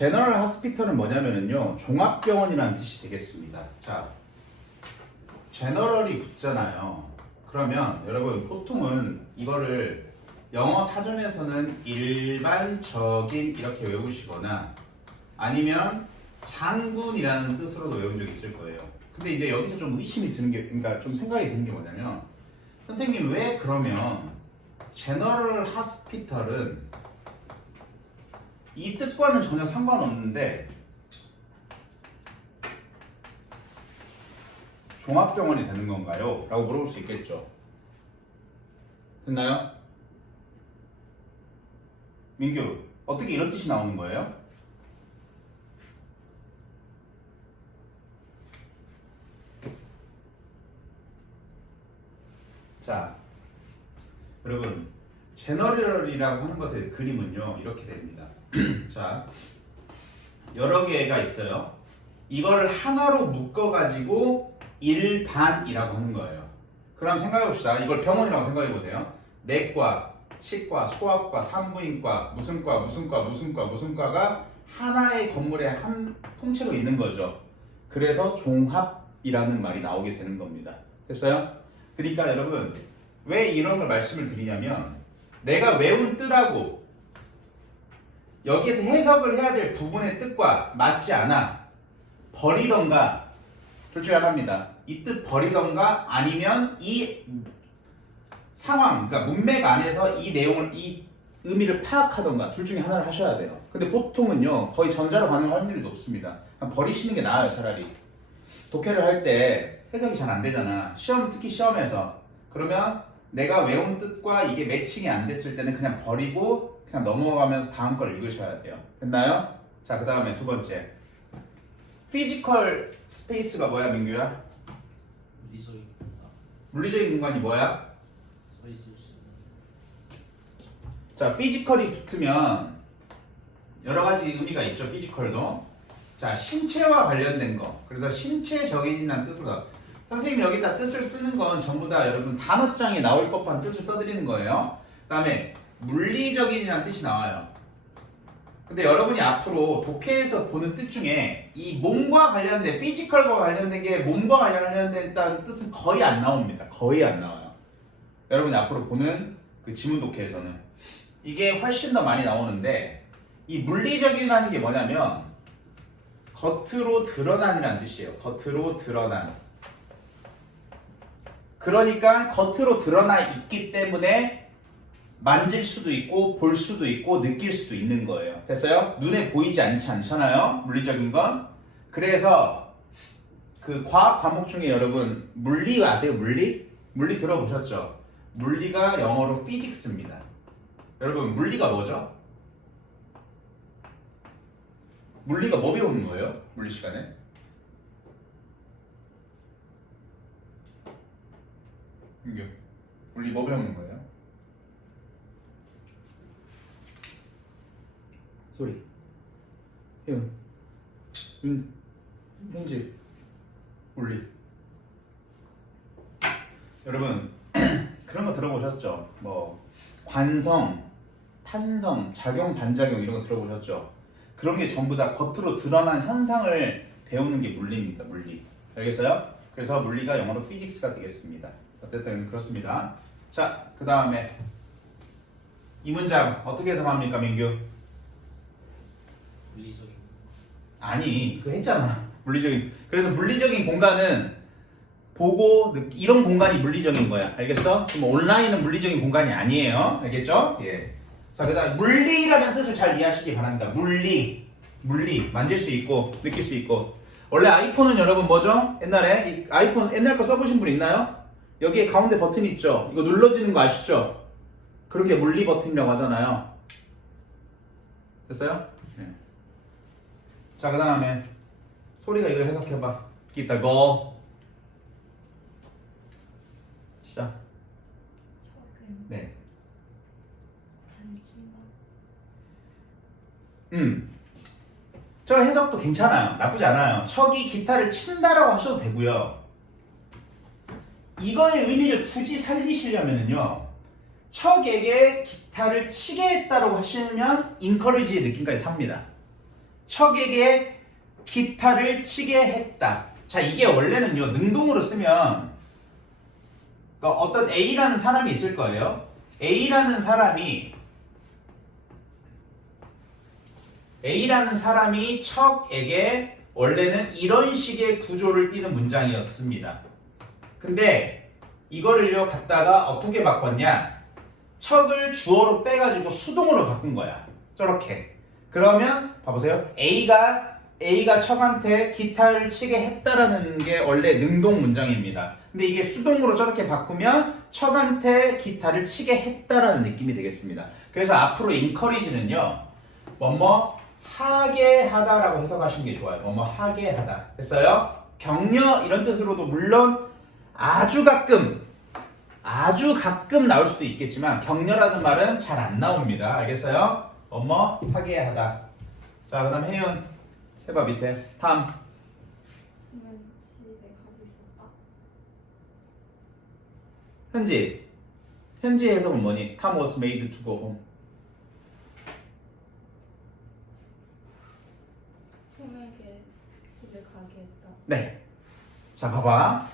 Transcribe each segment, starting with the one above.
제너럴 하스피털은 뭐냐면은요, 종합병원이라는 뜻이 되겠습니다. 자, 제너럴이 붙잖아요. 그러면 여러분 보통은 이거를 영어 사전에서는 일반적인 이렇게 외우시거나 아니면 장군이라는 뜻으로도 외운 적이 있을 거예요. 근데 이제 여기서 좀 의심이 드는 게, 그러니까 좀 생각이 드는 게 뭐냐면, 선생님 왜 그러면 제너럴 하스피털은 이 뜻과는 전혀 상관없는데 종합병원이 되는 건가요? 라고 물어볼 수 있겠죠. 됐나요? 민규, 어떻게 이런 뜻이 나오는 거예요? 자, 여러분, 제너럴이라고 하는 것의 그림은요, 이렇게 됩니다. 자, 여러 개가 있어요. 이걸 하나로 묶어가지고 일반이라고 하는 거예요. 그럼 생각해봅시다. 이걸 병원이라고 생각해보세요. 내과, 치과, 소아과, 산부인과, 무슨 과, 무슨 과, 무슨 과, 무슨 과가 하나의 건물에 한 통째로 있는 거죠. 그래서 종합이라는 말이 나오게 되는 겁니다. 됐어요? 그러니까 여러분, 왜 이런 걸 말씀을 드리냐면, 내가 외운 뜻하고 여기에서 해석을 해야 될 부분의 뜻과 맞지 않아 버리던가, 둘 중에 하나입니다. 이 뜻 버리던가 아니면 이 상황, 그러니까 문맥 안에서 이 내용을, 이 의미를 파악하던가 둘 중에 하나를 하셔야 돼요. 근데 보통은요, 거의 전자로 반응할 확률이 높습니다. 그냥 버리시는 게 나아요, 차라리. 독해를 할 때 해석이 잘 안 되잖아. 특히 시험에서. 그러면 내가 외운 뜻과 이게 매칭이 안 됐을 때는 그냥 버리고 그냥 넘어가면서 다음 걸 읽으셔야 돼요. 됐나요? 자, 그 다음에 두 번째. 피지컬 스페이스가 뭐야, 민규야? 물리적인 물리적인 공간이 뭐야? 스페이스. 자, 피지컬이 붙으면 여러 가지 의미가 있죠, 피지컬도. 자, 신체와 관련된 거. 그래서 신체적인이라는 뜻으로. 선생님이 여기다 뜻을 쓰는 건 전부 다 여러분 단어장에 나올 법한 뜻을 써드리는 거예요. 그 다음에 물리적인이라는 뜻이 나와요. 근데 여러분이 앞으로 독해에서 보는 뜻 중에 이 몸과 관련된, 피지컬과 관련된 게 몸과 관련된다는 뜻은 거의 안 나옵니다. 거의 안 나와요. 여러분이 앞으로 보는 그 지문 독해에서는. 이게 훨씬 더 많이 나오는데, 이 물리적이라는 게 뭐냐면 겉으로 드러난이라는 뜻이에요. 겉으로 드러난. 그러니까 겉으로 드러나 있기 때문에 만질 수도 있고 볼 수도 있고 느낄 수도 있는 거예요. 됐어요? 눈에 보이지 않잖아요, 물리적인 건. 그래서 그 과학 과목 중에 여러분 물리 아세요? 물리? 물리 들어보셨죠? 물리가 영어로 physics입니다. 여러분 물리가 뭐죠? 물리가 뭐 배우는 거예요? 물리 시간에? 민규, 물리 뭐 배우는 거예요? 소리. 혜은, 현지, 물리. 여러분 그런 거 들어보셨죠? 뭐 관성, 탄성, 작용, 반작용 이런 거 들어보셨죠? 그런 게 전부 다 겉으로 드러난 현상을 배우는 게 물리입니다. 물리. 알겠어요? 그래서 물리가 영어로 피직스가 되겠습니다. 어쨌든 그렇습니다. 자, 그 다음에 이 문장 어떻게 해석합니까, 민규? 물리적인. 아니, 그거 했잖아. 물리적인. 그래서 물리적인 공간은 보고 이런 공간이 물리적인 거야. 알겠어? 그럼 온라인은 물리적인 공간이 아니에요. 알겠죠? 예. 자, 그 다음에 물리라는 뜻을 잘 이해하시기 바랍니다. 물리. 만질 수 있고 느낄 수 있고. 원래 아이폰은 여러분 뭐죠? 옛날에 이 아이폰 옛날 거 써보신 분 있나요? 여기에 가운데 버튼 있죠? 이거 눌러지는 거 아시죠? 그런 게 물리 버튼이라고 하잖아요. 됐어요? 네. 자, 그 다음에 소리가 이거 해석해봐. 기타고 시작. 척은 네. 단신가? 저 해석도 괜찮아요. 나쁘지 않아요. 척이 기타를 친다라고 하셔도 되고요. 이거의 의미를 굳이 살리시려면요, 척에게 기타를 치게 했다라고 하시면 encourage의 느낌까지 삽니다. 척에게 기타를 치게 했다. 자, 이게 원래는요, 능동으로 쓰면 그러니까 어떤 A라는 사람이 있을 거예요. A라는 사람이 척에게 원래는 이런 식의 구조를 띠는 문장이었습니다. 근데 이거를요 갖다가 어떻게 바꿨냐? 척을 주어로 빼가지고 수동으로 바꾼 거야. 저렇게. 그러면 봐보세요. A가 척한테 기타를 치게 했다라는 게 원래 능동 문장입니다. 근데 이게 수동으로 저렇게 바꾸면 척한테 기타를 치게 했다라는 느낌이 되겠습니다. 그래서 앞으로 encourage는요, 뭐뭐 하게 하다라고 해석하시는 게 좋아요. 뭐뭐 하게 하다. 됐어요? 격려 이런 뜻으로도 물론 아주 가끔 나올 수도 있겠지만 격려라는 말은 잘 안 나옵니다. 알겠어요? 뭐뭐 하게 하다. 자, 그 다음 혜윤 해봐. 밑에 탐. 그러면 집에 가고 있었다. 현지 해석은 뭐니? Tom was made to go home. 톰에게 집에 가게 했다. 네. 자, 봐봐.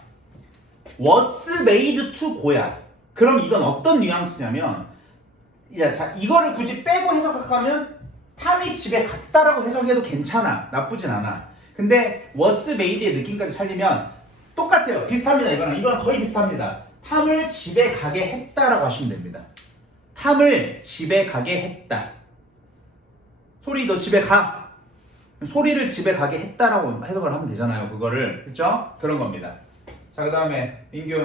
was made to go야. 그럼 이건 어떤 뉘앙스냐면, 자, 이거를 굳이 빼고 해석하면 탐이 집에 갔다라고 해석해도 괜찮아. 나쁘진 않아. 근데 was made의 느낌까지 살리면 똑같아요. 비슷합니다. 이거는 거의 비슷합니다. 탐을 집에 가게 했다라고 하시면 됩니다. 탐을 집에 가게 했다. 소리 너 집에 가. 소리를 집에 가게 했다라고 해석을 하면 되잖아요. 그거를. 그렇죠? 그런 겁니다. 자, 그 다음에 민규.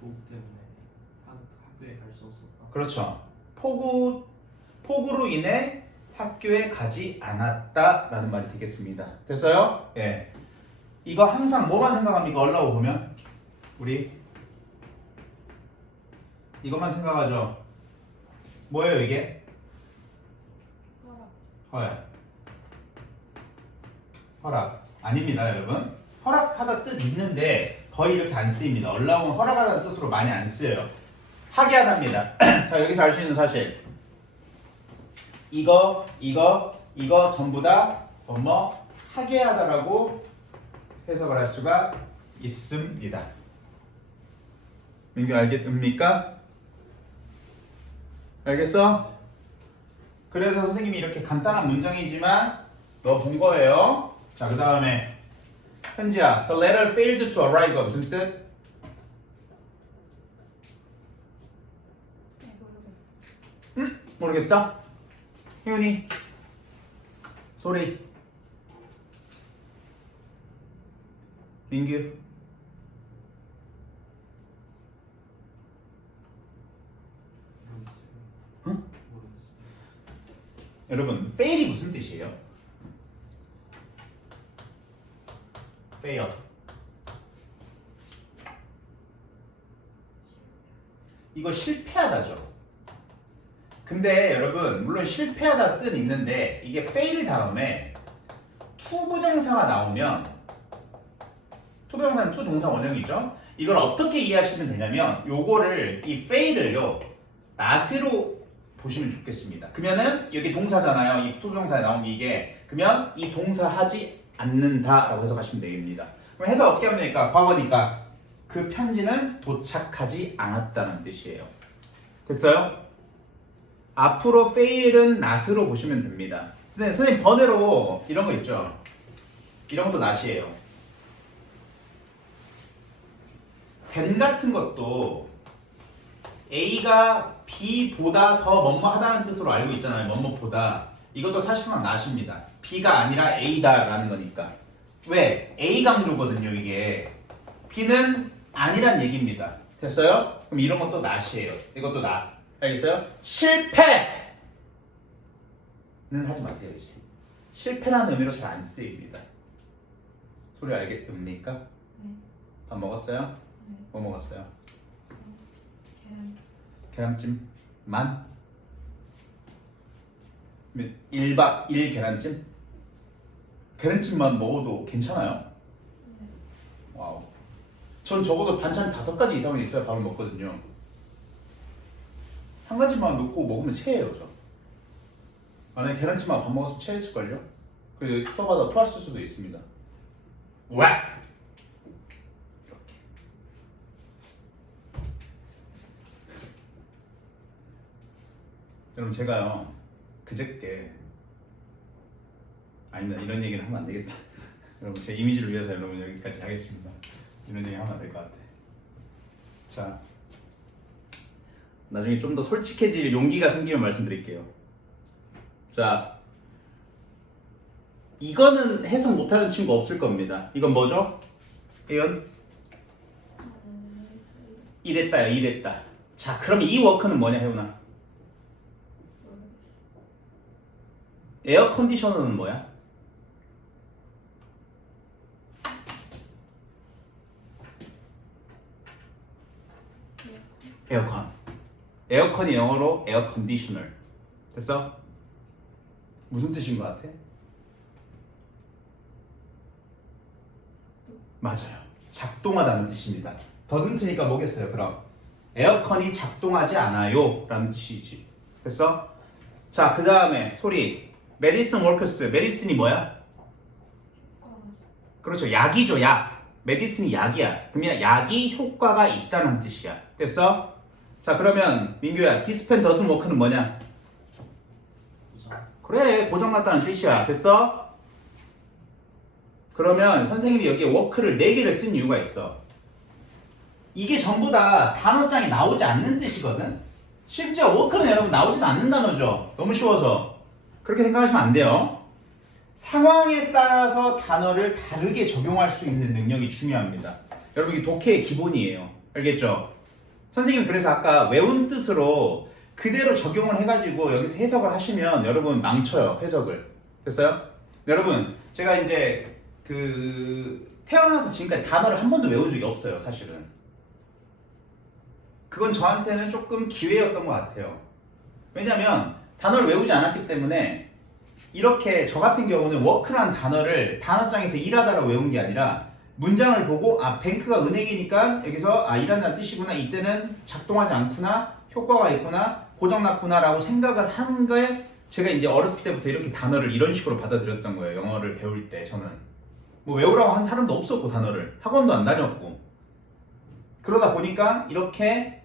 폭우 때문에 학교에 갈 수 없었다. 그렇죠. 폭우로 인해 학교에 가지 않았다라는 말이 되겠습니다. 됐어요? 예. 이거 항상 뭐만 생각합니까? 얼라고 보면 우리 이것만 생각하죠. 뭐예요 이게? 허락. 허락 아닙니다, 여러분. 허락하다 뜻 있는데 거의 이렇게 안 쓰입니다. 얼라우는 허락하다는 뜻으로 많이 안 쓰여요. 하게 하다입니다. 자, 여기서 알 수 있는 사실. 이거 전부 다 뭐뭐 하게 하다라고 해석을 할 수가 있습니다. 민규 알겠습니까? 알겠어? 그래서 선생님이 이렇게 간단한 문장이지만 너 본 거예요. 자, 그 다음에 현지야, the letter failed to arrive가 무슨 뜻? 네, 모르겠어. 모르겠어? 희훈이 소리 민규 모르겠어요. 응? 모르겠어요. 여러분 fail이 무슨 뜻이에요? fail 이거 실패하다죠. 근데 여러분 물론 실패하다 뜻 있는데 이게 fail 다음에 to 부정사가 나오면 to 부정사는 to 동사 원형이죠. 이걸 어떻게 이해하시면 되냐면 요거를 이 fail을요 not으로 보시면 좋겠습니다. 그러면은 여기 동사잖아요. 이 to 부정사에 나온 게 이게 그러면 이 동사 하지 않는다라고 해석하시면 됩니다. 그럼 해석 어떻게 하면 됩니까? 과거니까 그 편지는 도착하지 않았다는 뜻이에요. 됐어요? 앞으로 fail은 not으로 보시면 됩니다. 선생님 번외로 이런 거 있죠? 이런 것도 not이에요. than 같은 것도 A가 B보다 더 뭐뭐하다는 뜻으로 알고 있잖아요. 뭐뭐보다. 이것도 사실상 not입니다. B가 아니라 A다라는 거니까. 왜? A 강조거든요, 이게. B는 아니란 얘기입니다. 됐어요? 그럼 이런 것도 not이에요. 이것도 not. 알겠어요? 실패는 하지 마세요, 이제. 실패라는 의미로 잘 안 쓰입니다. 소리 알겠습니까? 네. 밥 먹었어요? 네. 뭐 먹었어요? 계란. 계란찜만? 1박 1 계란찜? 계란찜만 먹어도 괜찮아요? 네. 와우. 전 적어도 반찬 5가지 이상은 있어야 밥을 먹거든요. 한 가지만 놓고 먹으면 체해요, 저. 만약에 계란찜만 밥 먹었으면 체했을걸요? 그리고 수업하다 토했을 수도 있습니다. 왜? 이렇게. 여러분 제가요 그저께 아니다 이런 얘기는 하면 안 되겠다. 여러분 제 이미지를 위해서 여러분 여기까지 하겠습니다. 이런 얘기 하면 안 될 것 같아. 자, 나중에 좀 더 솔직해질 용기가 생기면 말씀드릴게요. 자, 이거는 해석 못하는 친구 없을 겁니다. 이건 뭐죠? 혜연? 이랬다요, 이랬다. 자, 그럼 이 워크는 뭐냐, 혜연아? 에어 컨디셔너는 뭐야? 에어컨. 에어컨이 영어로 에어 컨디셔너. 됐어? 무슨 뜻인 것 같아? 맞아요. 작동하다는 뜻입니다. 더든트니까 뭐겠어요, 그럼? 에어컨이 작동하지 않아요. 라는 뜻이지. 됐어? 자, 그 다음에 소리. 메디슨 워커스. 메디슨이 뭐야? 그렇죠. 약이죠, 약. 메디슨이 약이야. 그러면 약이 효과가 있다는 뜻이야. 됐어? 자, 그러면 민규야, 디스펜 더슨 워크는 뭐냐? 그래, 고장났다는 뜻이야. 됐어? 그러면 선생님이 여기에 워크를 4개를 쓴 이유가 있어. 이게 전부 다 단어장이 나오지 않는 뜻이거든? 심지어 워크는 여러분 나오지도 않는 단어죠. 너무 쉬워서. 그렇게 생각하시면 안 돼요. 상황에 따라서 단어를 다르게 적용할 수 있는 능력이 중요합니다. 여러분, 이게 독해의 기본이에요. 알겠죠? 선생님이 그래서 아까 외운 뜻으로 그대로 적용을 해가지고 여기서 해석을 하시면 여러분 망쳐요, 해석을. 됐어요? 여러분, 제가 이제 태어나서 지금까지 단어를 한 번도 외운 적이 없어요, 사실은. 그건 저한테는 조금 기회였던 것 같아요. 왜냐면 단어를 외우지 않았기 때문에 이렇게 저 같은 경우는 워크라는 단어를 단어장에서 일하다라고 외운 게 아니라 문장을 보고 아, 뱅크가 은행이니까 여기서 아, 일한다는 뜻이구나, 이때는 작동하지 않구나, 효과가 있구나, 고장났구나 라고 생각을 하는 거에 제가 이제 어렸을 때부터 이렇게 단어를 이런 식으로 받아들였던 거예요. 영어를 배울 때 저는 뭐 외우라고 한 사람도 없었고 단어를 학원도 안 다녔고 그러다 보니까 이렇게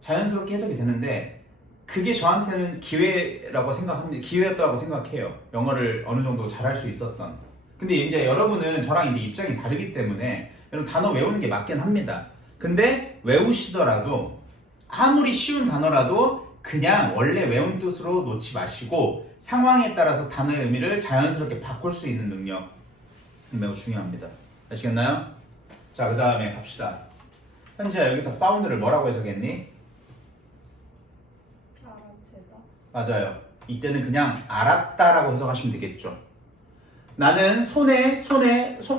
자연스럽게 해석이 되는데 그게 저한테는 기회라고 생각합니다. 기회였다고 생각해요. 영어를 어느 정도 잘할 수 있었던. 근데 이제 여러분은 저랑 이제 입장이 다르기 때문에 여러분 단어 외우는 게 맞긴 합니다. 근데 외우시더라도 아무리 쉬운 단어라도 그냥 원래 외운 뜻으로 놓지 마시고 상황에 따라서 단어의 의미를 자연스럽게 바꿀 수 있는 능력 매우 중요합니다. 아시겠나요? 자, 그 다음에 갑시다. 현지야, 여기서 found를 뭐라고 해석했니? 알아채다. 맞아요. 이때는 그냥 알았다라고 해석하시면 되겠죠. 나는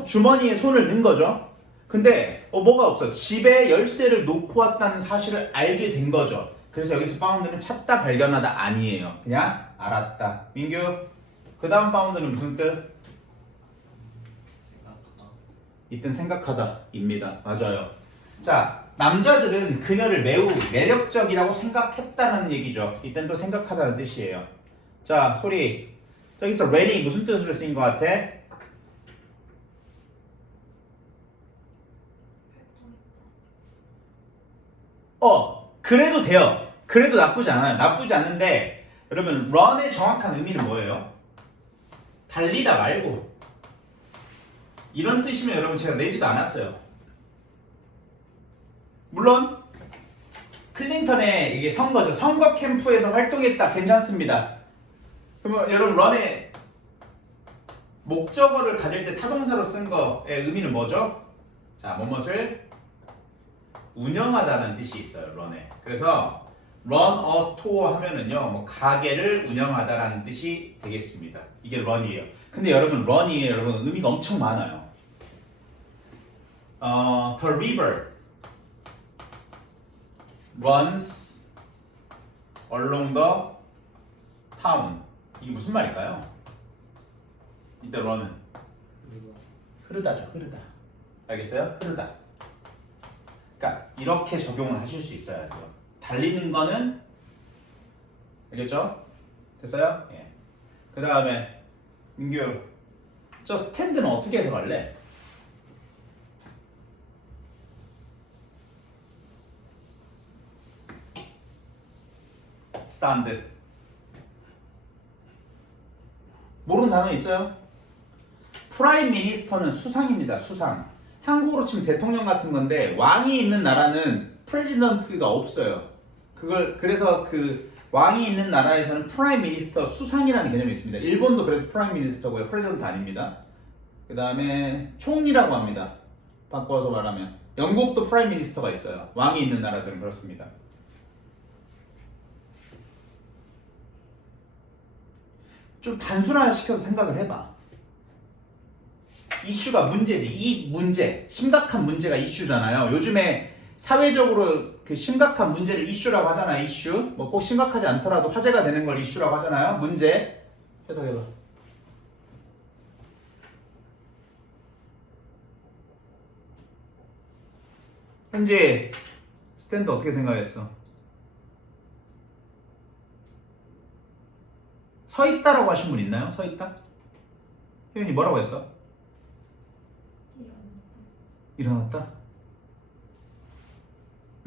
주머니에 손을 넣은 거죠. 근데 뭐가 없어. 집에 열쇠를 놓고 왔다는 사실을 알게 된 거죠. 그래서 여기서 found는 찾다, 발견하다 아니에요. 그냥 알았다. 민규, 그 다음 found는 무슨 뜻? 생각하다. 이땐 생각하다 입니다. 맞아요. 자, 남자들은 그녀를 매우 매력적이라고 생각했다는 얘기죠. 이땐 또 생각하다는 뜻이에요. 자, 소리. 저기서 ready 무슨 뜻으로 쓰인 것 같아? 그래도 돼요. 그래도 나쁘지 않아요. 나쁘지 않는데 여러분 run의 정확한 의미는 뭐예요? 달리다 말고 이런 뜻이면 여러분 제가 내지도 않았어요. 물론 클린턴의 이게 선거죠. 선거 캠프에서 활동했다. 괜찮습니다. 그러면 여러분 run의 목적어를 가질 때 타동사로 쓴 거의 의미는 뭐죠? 자, 뭐뭇을 운영하다는 뜻이 있어요. run에. 그래서 run a store 하면은요, 뭐 가게를 운영하다라는 뜻이 되겠습니다. 이게 run이에요. 근데 여러분 run이 여러분 의미가 엄청 많아요. The river runs along the town. 이게 무슨 말일까요? 이때 run은 흐르다죠. 흐르다. 알겠어요? 흐르다. 그러니까 이렇게 적용을 하실 수 있어야 돼요. 달리는 거는 알겠죠? 됐어요? 예. 그 다음에 민규 저 스탠드는 어떻게 해석할래? 스탠드 모르는 단어 있어요? 프라임 미니스터는 수상입니다. 수상. 한국으로 치면 대통령 같은 건데 왕이 있는 나라는 프레지던트가 없어요. 그래서 그 왕이 있는 나라에서는 프라임 미니스터 수상이라는 개념이 있습니다. 일본도 그래서 프라임 미니스터고요. 프레지던트 아닙니다. 그 다음에 총리라고 합니다. 바꿔서 말하면 영국도 프라임 미니스터가 있어요. 왕이 있는 나라들은 그렇습니다. 좀 단순화시켜서 생각을 해봐. 이슈가 문제지. 이 문제, 심각한 문제가 이슈잖아요. 요즘에 사회적으로 그 심각한 문제를 이슈라고 하잖아요. 이슈. 뭐 꼭 심각하지 않더라도 화제가 되는 걸 이슈라고 하잖아요. 문제. 해석해봐. 현재 스탠드 어떻게 생각했어? 서 있다라고 하신 분 있나요? 서 있다? 혜윤이 뭐라고 했어? 일어났다?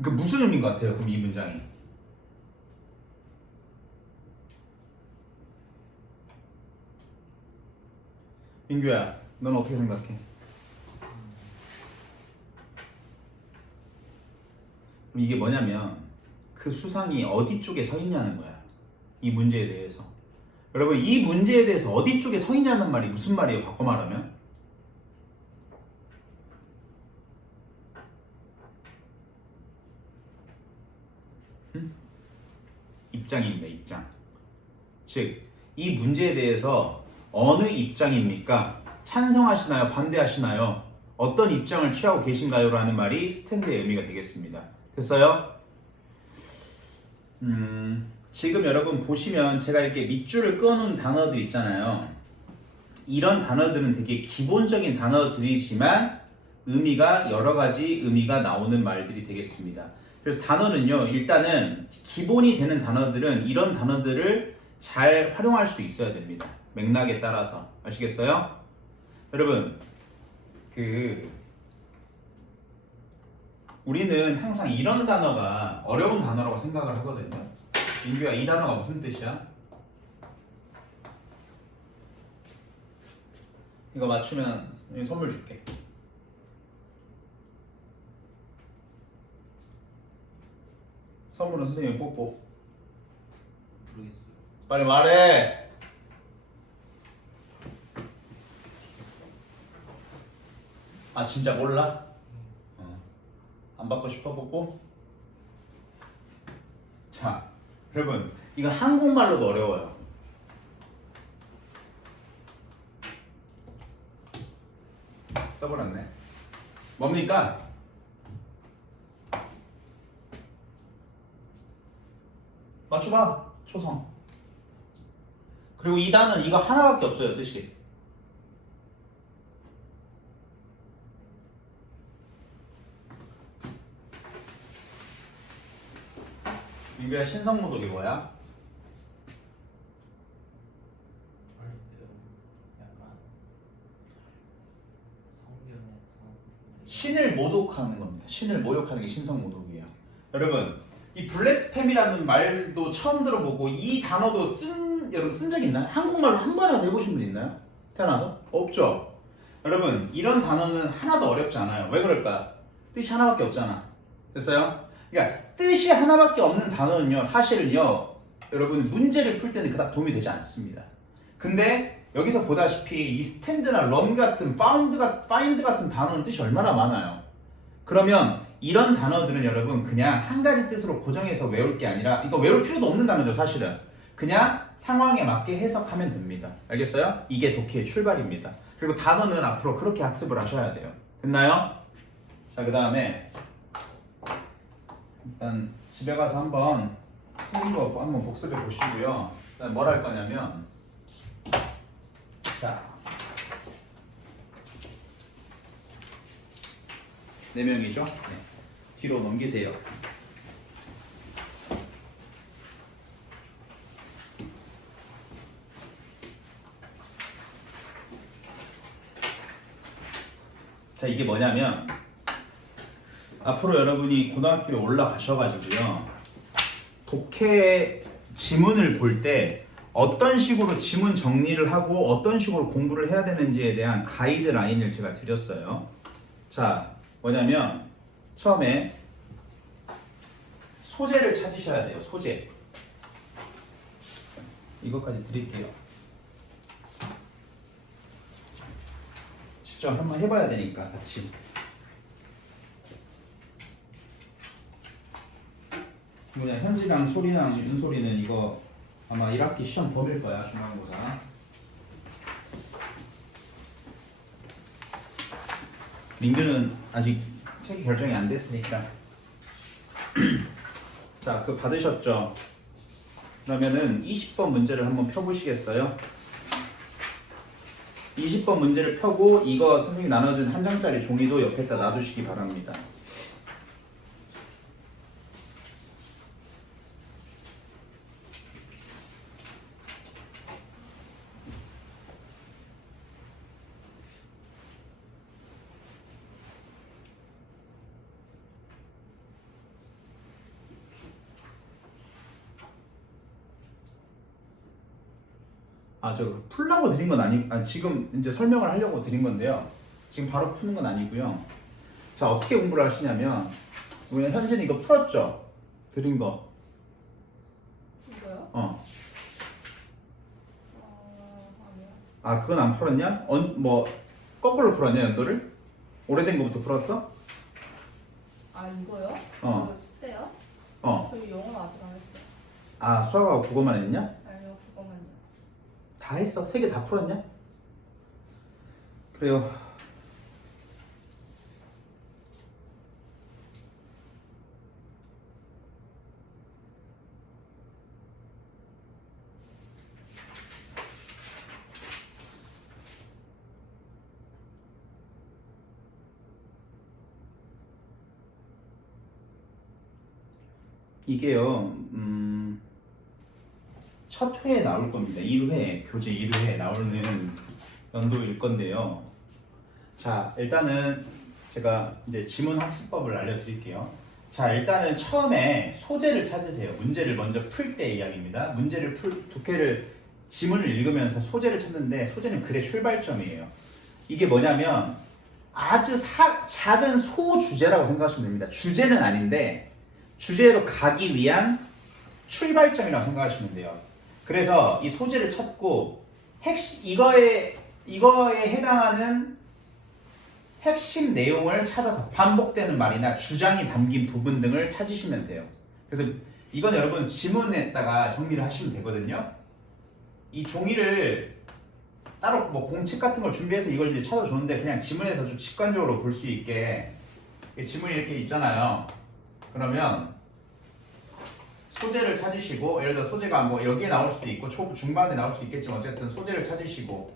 그 무슨 의미인 것 같아요? 그럼 이 문장이 민규야, 넌 어떻게 생각해? 이게 뭐냐면 그 수상이 어디 쪽에 서 있냐는 거야. 이 문제에 대해서. 여러분 이 문제에 대해서 어디 쪽에 서 있냐는 말이 무슨 말이에요? 바꿔 말하면 입장입니다. 입장. 즉, 이 문제에 대해서 어느 입장입니까? 찬성하시나요? 반대하시나요? 어떤 입장을 취하고 계신가요? 라는 말이 스탠드의 의미가 되겠습니다. 됐어요? 지금 여러분 보시면 제가 이렇게 밑줄을 그어놓은 단어들 있잖아요. 이런 단어들은 되게 기본적인 단어들이지만 의미가 여러 가지 의미가 나오는 말들이 되겠습니다. 그래서 단어는요, 일단은 기본이 되는 단어들은 이런 단어들을 잘 활용할 수 있어야 됩니다. 맥락에 따라서. 아시겠어요? 여러분, 우리는 항상 이런 단어가 어려운 단어라고 생각을 하거든요. 민규야, 이 단어가 무슨 뜻이야? 이거 맞추면 선물 줄게. 선물은 선생님이 뽑고. 모르겠어요. 빨리 말해. 아 진짜 몰라? 안 받고 싶어 뽑고? 자, 여러분 이거 한국말로도 어려워요. 써버렸네. 뭡니까? 맞춰봐. 초성. 그리고 이 단어는 이거 하나밖에 없어요. 뜻이. 민규야, 신성모독이 뭐야? 약간 성경에서 신을 모독하는 겁니다. 신을 모욕하는 게 신성모독이에요. 여러분, 이 블레스팸이라는 말도 처음 들어보고 이 단어도 여러분 쓴 적 있나요? 한국말로 한 번이라도 해보신 분 있나요? 태어나서? 없죠. 여러분, 이런 단어는 하나도 어렵지 않아요. 왜 그럴까? 뜻이 하나밖에 없잖아. 됐어요? 그러니까 뜻이 하나밖에 없는 단어는요, 사실은요, 여러분 문제를 풀 때는 그닥 도움이 되지 않습니다. 근데 여기서 보다시피 이 스탠드나 런 같은 파인드 같은 단어는 뜻이 얼마나 많아요. 그러면 이런 단어들은 여러분 그냥 한 가지 뜻으로 고정해서 외울 게 아니라, 이거 외울 필요도 없는 단어죠 사실은. 그냥 상황에 맞게 해석하면 됩니다. 알겠어요? 이게 독해의 출발입니다. 그리고 단어는 앞으로 그렇게 학습을 하셔야 돼요. 됐나요? 자, 그 다음에 일단 집에 가서 한번 틀린 거 한번 복습해 보시고요. 일단 뭘 할 거냐면, 자, 4명이죠? 네. 뒤로 넘기세요. 자, 이게 뭐냐면 앞으로 여러분이 고등학교에 올라가셔가지고요, 독해 지문을 볼 때 어떤 식으로 지문 정리를 하고 어떤 식으로 공부를 해야 되는지에 대한 가이드라인을 제가 드렸어요. 자, 뭐냐면 처음에 소재를 찾으셔야 돼요. 소재. 이것까지 드릴게요. 직접 한번 해봐야 되니까 같이. 뭐냐, 현지랑 소리랑 윤소리는 이거 아마 1학기 시험 범일 거야, 중간고사. 민규는 아직 책이 결정이 안 됐으니까. 자, 그거 받으셨죠? 그러면은 20번 문제를 한번 펴보시겠어요? 20번 문제를 펴고 이거 선생님이 나눠준 한 장짜리 종이도 옆에다 놔두시기 바랍니다. 저 풀라고 드린 건 지금 이제 설명을 하려고 드린 건데요. 지금 바로 푸는 건 아니고요. 자, 어떻게 공부를 하시냐면, 우리 현진이 이거 풀었죠? 드린 거. 이거요? 아니요. 그건 안 풀었냐? 거꾸로 풀었냐, 연도를? 오래된 거부터 풀었어? 이거요? 어. 이거 숙제요? 어. 저희 영어는 아직 안 했어요. 수학하고 국어만 했냐? 아니요, 그거만요. 다 했어? 3개 다 풀었냐? 그래요. 이게요, 첫 회에 나올 겁니다. 1회, 교재 1회에 나오는 연도일 건데요. 자, 일단은 제가 이제 지문 학습법을 알려드릴게요. 자, 일단은 처음에 소재를 찾으세요. 문제를 먼저 풀 때 이야기입니다. 독해를, 지문을 읽으면서 소재를 찾는데, 소재는 글의 출발점이에요. 이게 뭐냐면 아주 작은 소주제라고 생각하시면 됩니다. 주제는 아닌데 주제로 가기 위한 출발점이라고 생각하시면 돼요. 그래서 이 소재를 찾고 이거에 해당하는 핵심 내용을 찾아서 반복되는 말이나 주장이 담긴 부분 등을 찾으시면 돼요. 그래서 이건 여러분 지문에다가 정리를 하시면 되거든요. 이 종이를 따로 공책 같은 걸 준비해서 이걸 이제 찾아줬는데, 그냥 지문에서 좀 직관적으로 볼 수 있게 지문이 이렇게 있잖아요. 그러면 소재를 찾으시고, 예를 들어 소재가 여기에 나올 수도 있고 중반에 나올 수 있겠지만 어쨌든 소재를 찾으시고,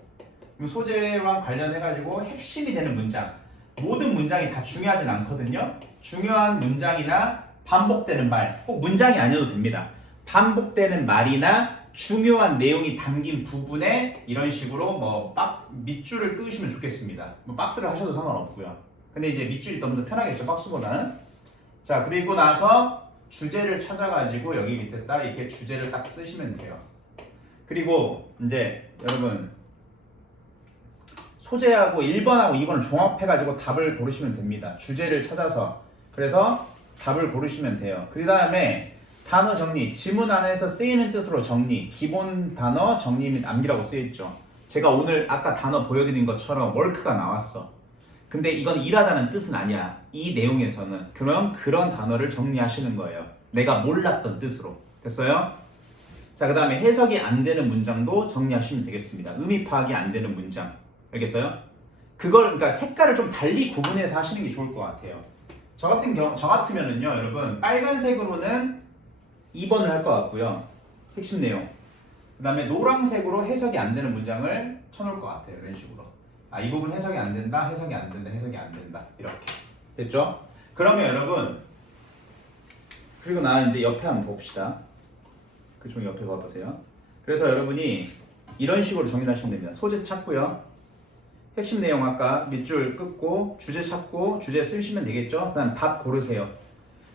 그럼 소재와 관련해가지고 핵심이 되는 문장, 모든 문장이 다 중요하진 않거든요. 중요한 문장이나 반복되는 말, 꼭 문장이 아니어도 됩니다. 반복되는 말이나 중요한 내용이 담긴 부분에 이런 식으로 밑줄을 끄시면 좋겠습니다. 박스를 하셔도 상관없고요. 근데 이제 밑줄이 너무 더 편하겠죠, 박스보다는. 자, 그리고 나서 주제를 찾아가지고 여기 밑에 딱 이렇게 주제를 딱 쓰시면 돼요. 그리고 이제 여러분 소재하고 1번하고 2번을 종합해가지고 답을 고르시면 됩니다. 주제를 찾아서. 그래서 답을 고르시면 돼요. 그 다음에 단어 정리, 지문 안에서 쓰이는 뜻으로 정리, 기본 단어 정리 및 암기라고 쓰여있죠. 제가 오늘 아까 단어 보여드린 것처럼 월크가 나왔어. 근데 이건 일하다는 뜻은 아니야. 이 내용에서는. 그럼 그런 단어를 정리하시는 거예요. 내가 몰랐던 뜻으로. 됐어요? 자, 그 다음에 해석이 안 되는 문장도 정리하시면 되겠습니다. 의미 파악이 안 되는 문장. 알겠어요? 그러니까 색깔을 좀 달리 구분해서 하시는 게 좋을 것 같아요. 저 같으면은요, 여러분, 빨간색으로는 2번을 할 것 같고요. 핵심 내용. 그 다음에 노란색으로 해석이 안 되는 문장을 쳐놓을 것 같아요. 이런 식으로. 이 부분 해석이 안 된다, 해석이 안 된다, 해석이 안 된다. 이렇게. 됐죠? 그러면 여러분, 그리고 이제 옆에 한번 봅시다. 그 종이 옆에 봐보세요. 그래서 여러분이 이런 식으로 정리를 하시면 됩니다. 소재 찾고요. 핵심 내용 아까 밑줄 끊고 주제 찾고 주제 쓰시면 되겠죠. 그다음 답 고르세요.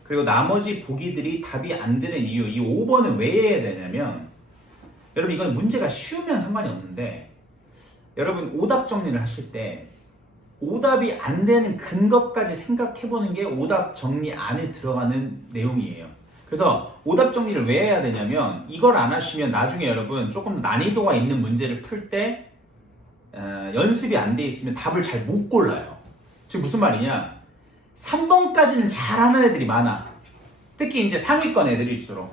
그리고 나머지 보기들이 답이 안 되는 이유, 이 5번은 왜 해야 되냐면 여러분 이건 문제가 쉬우면 상관이 없는데 여러분 오답 정리를 하실 때 오답이 안 되는 근거까지 생각해보는 게 오답 정리 안에 들어가는 내용이에요. 그래서 오답 정리를 왜 해야 되냐면 이걸 안 하시면 나중에 여러분 조금 난이도가 있는 문제를 풀 때 연습이 안 돼 있으면 답을 잘 못 골라요. 지금 무슨 말이냐? 3번까지는 잘하는 애들이 많아. 특히 이제 상위권 애들일수록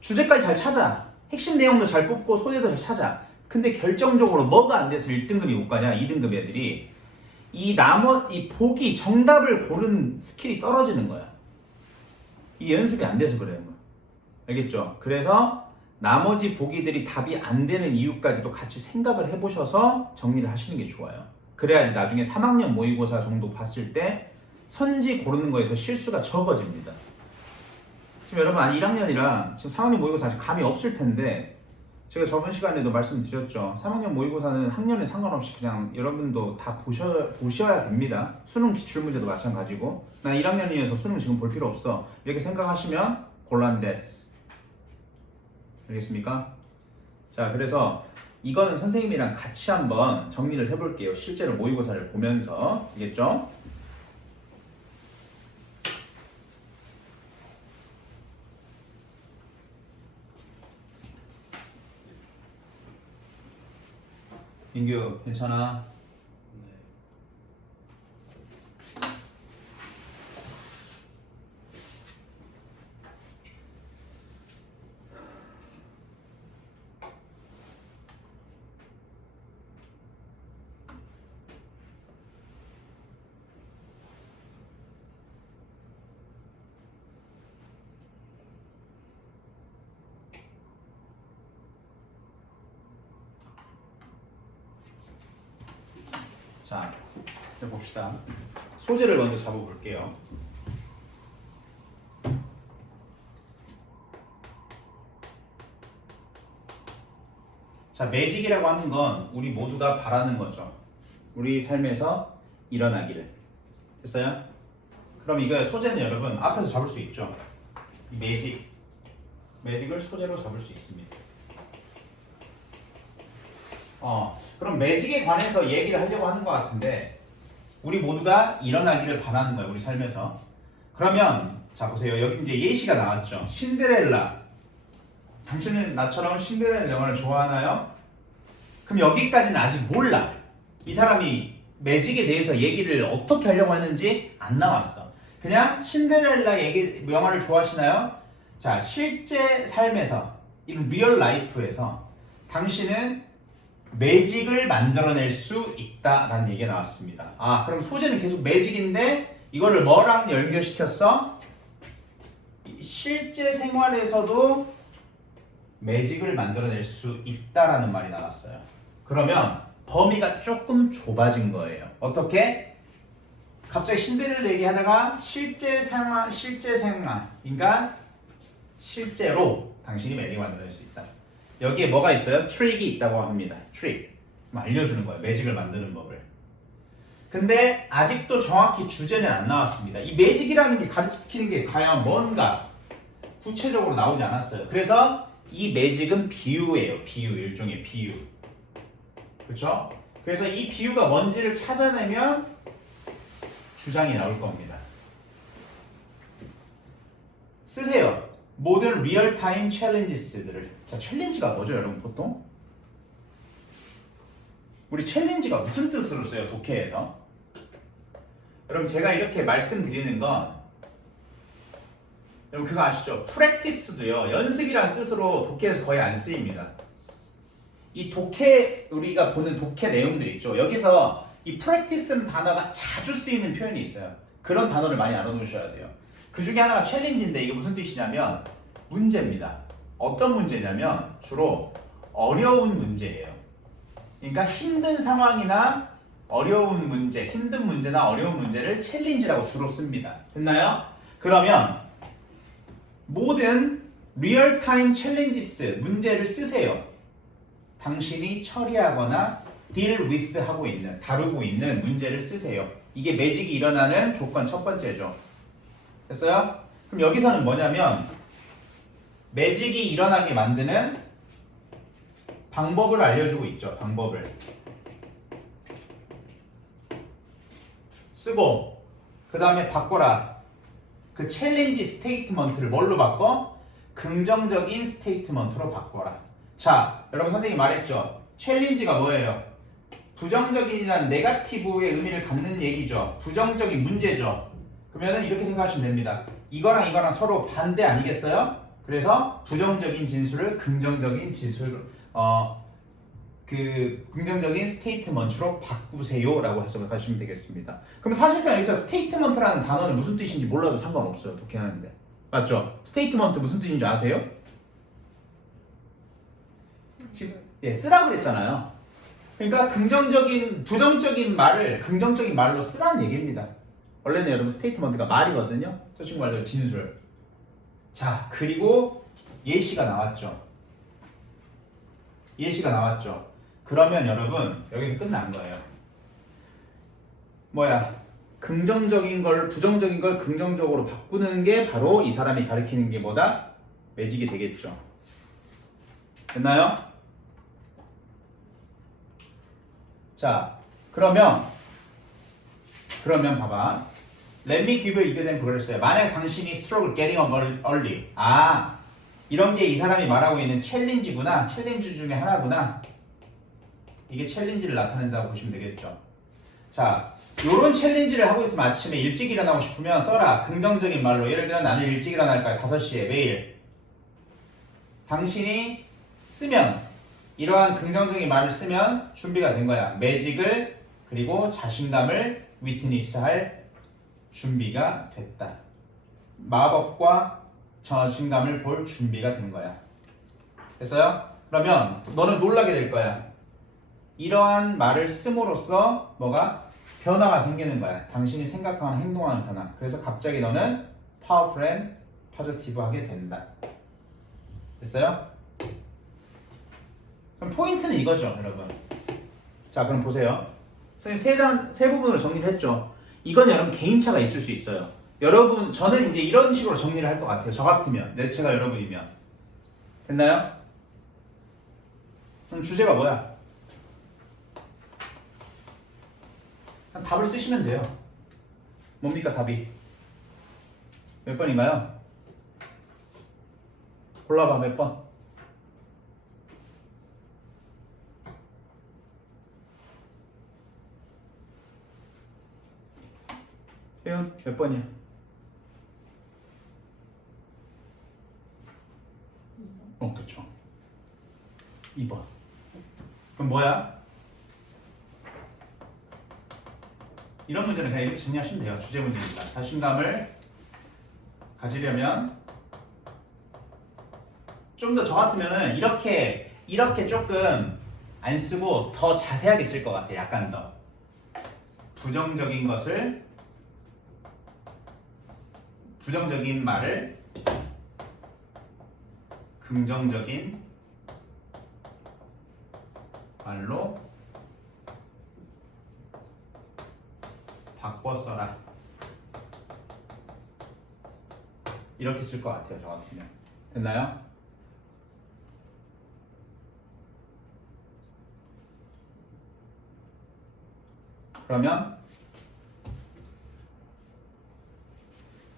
주제까지 잘 찾아. 핵심 내용도 잘 뽑고 소재도 잘 찾아. 근데 결정적으로 뭐가 안 돼서 1등급이 못 가냐? 2등급 애들이 이 보기 정답을 고른 스킬이 떨어지는 거야. 이 연습이 안 돼서 그래요. 알겠죠? 그래서 나머지 보기들이 답이 안 되는 이유까지도 같이 생각을 해보셔서 정리를 하시는 게 좋아요. 그래야지 나중에 3학년 모의고사 정도 봤을 때 선지 고르는 거에서 실수가 적어집니다. 지금 여러분 1학년이라 지금 3학년 모의고사 아직 감이 없을 텐데 제가 저번 시간에도 말씀드렸죠. 3학년 모의고사는 학년에 상관없이 그냥 여러분도 다 보셔야 됩니다. 수능 기출문제도 마찬가지고 나 1학년이어서 수능 지금 볼 필요 없어 이렇게 생각하시면 곤란데스. 알겠습니까? 자, 그래서 이거는 선생님이랑 같이 한번 정리를 해볼게요. 실제로 모의고사를 보면서. 알겠죠? 민규, 괜찮아? 네. 자, 이제 봅시다. 소재를 먼저 잡아볼게요. 자, 매직이라고 하는 건 우리 모두가 바라는 거죠. 우리 삶에서 일어나기를. 됐어요? 그럼 이거 소재는 여러분 앞에서 잡을 수 있죠. 이 매직을 소재로 잡을 수 있습니다. 그럼 매직에 관해서 얘기를 하려고 하는 것 같은데 우리 모두가 일어나기를 바라는 거예요. 우리 삶에서. 그러면 자 보세요. 여기 이제 예시가 나왔죠. 신데렐라. 당신은 나처럼 신데렐라 영화를 좋아하나요? 그럼 여기까지는 아직 몰라. 이 사람이 매직에 대해서 얘기를 어떻게 하려고 했는지 안 나왔어. 그냥 신데렐라 영화를 좋아하시나요? 자, 실제 삶에서 이런 리얼 라이프에서 당신은 매직을 만들어낼 수 있다라는 얘기가 나왔습니다. 그럼 소재는 계속 매직인데 이거를 뭐랑 연결시켰어? 실제 생활에서도 매직을 만들어낼 수 있다라는 말이 나왔어요. 그러면 범위가 조금 좁아진 거예요. 어떻게? 갑자기 신데렐라 얘기하다가 실제 생활, 그러니까 실제로 당신이 매직을 만들어낼 수 있다. 여기에 뭐가 있어요? 트릭이 있다고 합니다. 트릭. 알려주는 거예요. 매직을 만드는 법을. 근데 아직도 정확히 주제는 안 나왔습니다. 이 매직이라는 게 가르치는 게 과연 뭔가 구체적으로 나오지 않았어요. 그래서 이 매직은 비유예요. 비유. 일종의 비유. 그렇죠? 그래서 이 비유가 뭔지를 찾아내면 주장이 나올 겁니다. 쓰세요. 모든 리얼타임 챌린지스들을. 자, 챌린지가 뭐죠, 여러분? 보통? 우리 챌린지가 무슨 뜻으로 써요, 독해에서? 여러분, 제가 이렇게 말씀드리는 건 여러분 그거 아시죠? 프랙티스도요, 연습이라는 뜻으로 독해에서 거의 안 쓰입니다. 이 독해, 우리가 보는 독해 내용들 있죠. 여기서 이 프랙티스는 단어가 자주 쓰이는 표현이 있어요. 그런 단어를 많이 알아두셔야 돼요. 그 중에 하나가 챌린지인데 이게 무슨 뜻이냐면 문제입니다. 어떤 문제냐면 주로 어려운 문제예요. 그러니까 힘든 상황이나 어려운 문제, 힘든 문제나 어려운 문제를 챌린지라고 주로 씁니다. 됐나요? 그러면 모든 리얼타임 챌린지스 문제를 쓰세요. 당신이 처리하거나 deal with 하고 있는, 다루고 있는 문제를 쓰세요. 이게 매직이 일어나는 조건 첫 번째죠. 됐어요? 그럼 여기서는 뭐냐면 매직이 일어나게 만드는 방법을 알려주고 있죠. 방법을 쓰고 그 다음에 바꿔라. 그 챌린지 스테이트먼트를 뭘로 바꿔? 긍정적인 스테이트먼트로 바꿔라. 자, 여러분 선생님이 말했죠. 챌린지가 뭐예요? 부정적인이란 네거티브의 의미를 갖는 얘기죠. 부정적인 문제죠. 그러면은 이렇게 생각하시면 됩니다. 이거랑 이거랑 서로 반대 아니겠어요? 그래서 부정적인 진술을 긍정적인 진술, 긍정적인 스테이트먼트로 바꾸세요라고 해석하시면 되겠습니다. 그럼 사실상 여기서 스테이트먼트라는 단어는 무슨 뜻인지 몰라도 상관없어요. 독해하는데. 맞죠? 스테이트먼트 무슨 뜻인지 아세요? 예, 쓰라 그랬잖아요. 그러니까 부정적인 말을 긍정적인 말로 쓰라는 얘기입니다. 원래는 여러분 스테이트먼트가 말이거든요. 저 친구 말대로 진술. 자, 그리고 예시가 나왔죠. 예시가 나왔죠. 그러면 여러분 여기서 끝난 거예요. 긍정적인 걸 부정적인 걸 긍정적으로 바꾸는 게 바로 이 사람이 가리키는 게 뭐다? 매직이 되겠죠. 됐나요? 자, 그러면 봐봐. Let me give you an example 그랬어요. 만약 당신이 struggle getting up early. 이런 게 이 사람이 말하고 있는 챌린지구나. 챌린지 중에 하나구나. 이게 챌린지를 나타낸다고 보시면 되겠죠. 자, 요런 챌린지를 하고 있으면 아침에 일찍 일어나고 싶으면 써라. 긍정적인 말로. 예를 들어 나는 일찍 일어날 거야. 5시에 매일. 당신이 쓰면 이러한 긍정적인 말을 쓰면 준비가 된 거야. 매직을 그리고 자신감을 위트니스할 준비가 됐다. 마법과 자신감을 볼 준비가 된 거야. 됐어요? 그러면 너는 놀라게 될 거야. 이러한 말을 씀으로써 뭐가? 변화가 생기는 거야. 당신이 생각하는 행동하는 변화. 그래서 갑자기 너는 파워풀 앤 포지티브하게 된다. 됐어요? 그럼 포인트는 이거죠, 여러분. 자, 그럼 보세요. 선생님 세 부분으로 정리를 했죠. 이건 여러분 개인차가 있을 수 있어요. 여러분, 저는 이제 이런 식으로 정리를 할 것 같아요. 저 같으면, 제가 여러분이면. 됐나요? 그럼 주제가 뭐야? 답을 쓰시면 돼요. 뭡니까 답이? 몇 번인가요? 골라봐 몇 번? 혜연 몇 번이야? 2번. 그쵸. 2번. 그럼 뭐야? 이런 문제는 그냥 이렇게 정리하시면 돼요. 주제 문제입니다. 자신감을 가지려면 좀 더 저 같으면은 이렇게 조금 안 쓰고 더 자세하게 쓸 것 같아요. 약간 더 부정적인 말을 긍정적인 말로 바꿔 써라. 이렇게 쓸 것 같아요. 저 같으면. 됐나요? 그러면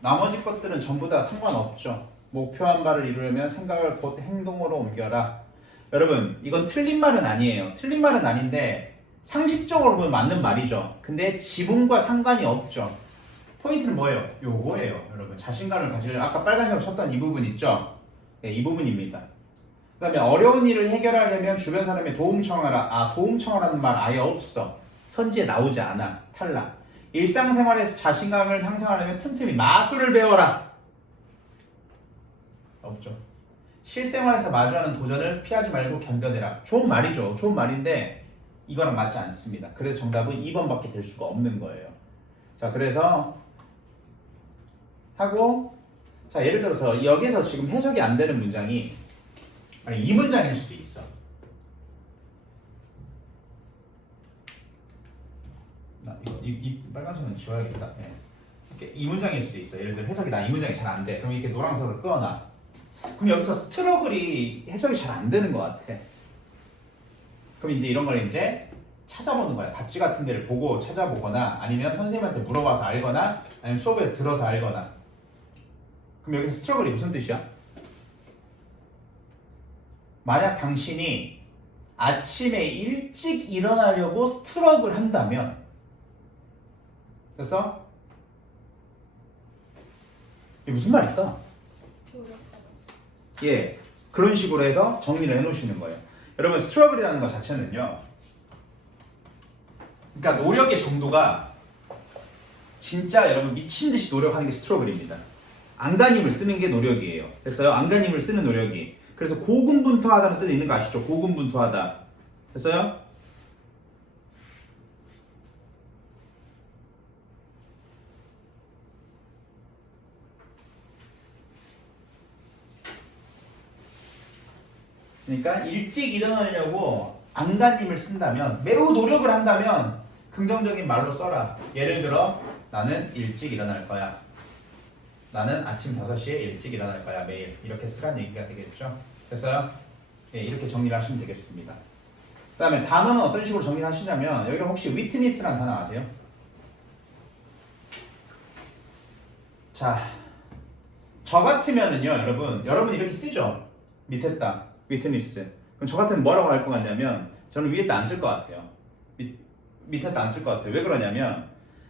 나머지 것들은 전부 다 상관없죠. 목표한 바를 이루려면 생각을 곧 행동으로 옮겨라. 여러분, 이건 틀린 말은 아니에요. 틀린 말은 아닌데 상식적으로 보면 맞는 말이죠. 근데 지문과 상관이 없죠. 포인트는 뭐예요? 요거예요, 여러분. 자신감을 가지려면 아까 빨간색으로 쳤던 이 부분 있죠? 네, 이 부분입니다. 그 다음에 어려운 일을 해결하려면 주변 사람의 도움 청하라. 도움 청하라는 말 아예 없어. 선지에 나오지 않아. 탈락. 일상생활에서 자신감을 향상하려면 틈틈이 마술을 배워라. 없죠. 실생활에서 마주하는 도전을 피하지 말고 견뎌내라. 좋은 말이죠. 좋은 말인데 이거랑 맞지 않습니다. 그래서 정답은 2번밖에 될 수가 없는 거예요. 자, 그래서 하고, 자, 예를 들어서 여기서 지금 해석이 안 되는 문장이 아니 이 문장일 수도 있어. 이 빨간색은 지워야겠다. 예. 이렇게 이 문장일 수도 있어. 예를 들어 해석이 나 이 문장이 잘 안 돼. 그럼 이렇게 노란색으로 끄어놔. 그럼 여기서 스트러글이 해석이 잘 안 되는 것 같아. 그럼 이제 이런 걸 이제 찾아보는 거야. 답지 같은 데를 보고 찾아보거나 아니면 선생님한테 물어봐서 알거나 아니면 수업에서 들어서 알거나. 그럼 여기서 스트러글이 무슨 뜻이야? 만약 당신이 아침에 일찍 일어나려고 스트러글 한다면 됐어? 이게 무슨 말일까? 노력하다. 예, 그런 식으로 해서 정리를 해놓으시는 거예요. 여러분 스트러글이라는 것 자체는요, 그러니까 노력의 정도가 진짜 여러분 미친 듯이 노력하는 게 스트러글입니다. 안간힘을 쓰는 게 노력이에요. 됐어요? 안간힘을 쓰는 노력이. 그래서 고군분투하다는 뜻이 있는 거 아시죠? 고군분투하다. 됐어요? 그러니까 일찍 일어나려고 안간힘을 쓴다면, 매우 노력을 한다면 긍정적인 말로 써라. 예를 들어 나는 일찍 일어날 거야. 나는 아침 5시에 일찍 일어날 거야 매일. 이렇게 쓰라는 얘기가 되겠죠. 됐어요? 예, 이렇게 정리를 하시면 되겠습니다. 그 다음에 단어는 어떤 식으로 정리를 하시냐면 여기는 혹시 witness라는 단어 아세요? 자, 저 같으면은요 여러분 이렇게 쓰죠. 밑에다 witness. 그럼 저 같으면 뭐라고 할 것 같냐면 저는 위에다 안 쓸 것 같아요. 밑에다 안 쓸 것 같아요. 왜 그러냐면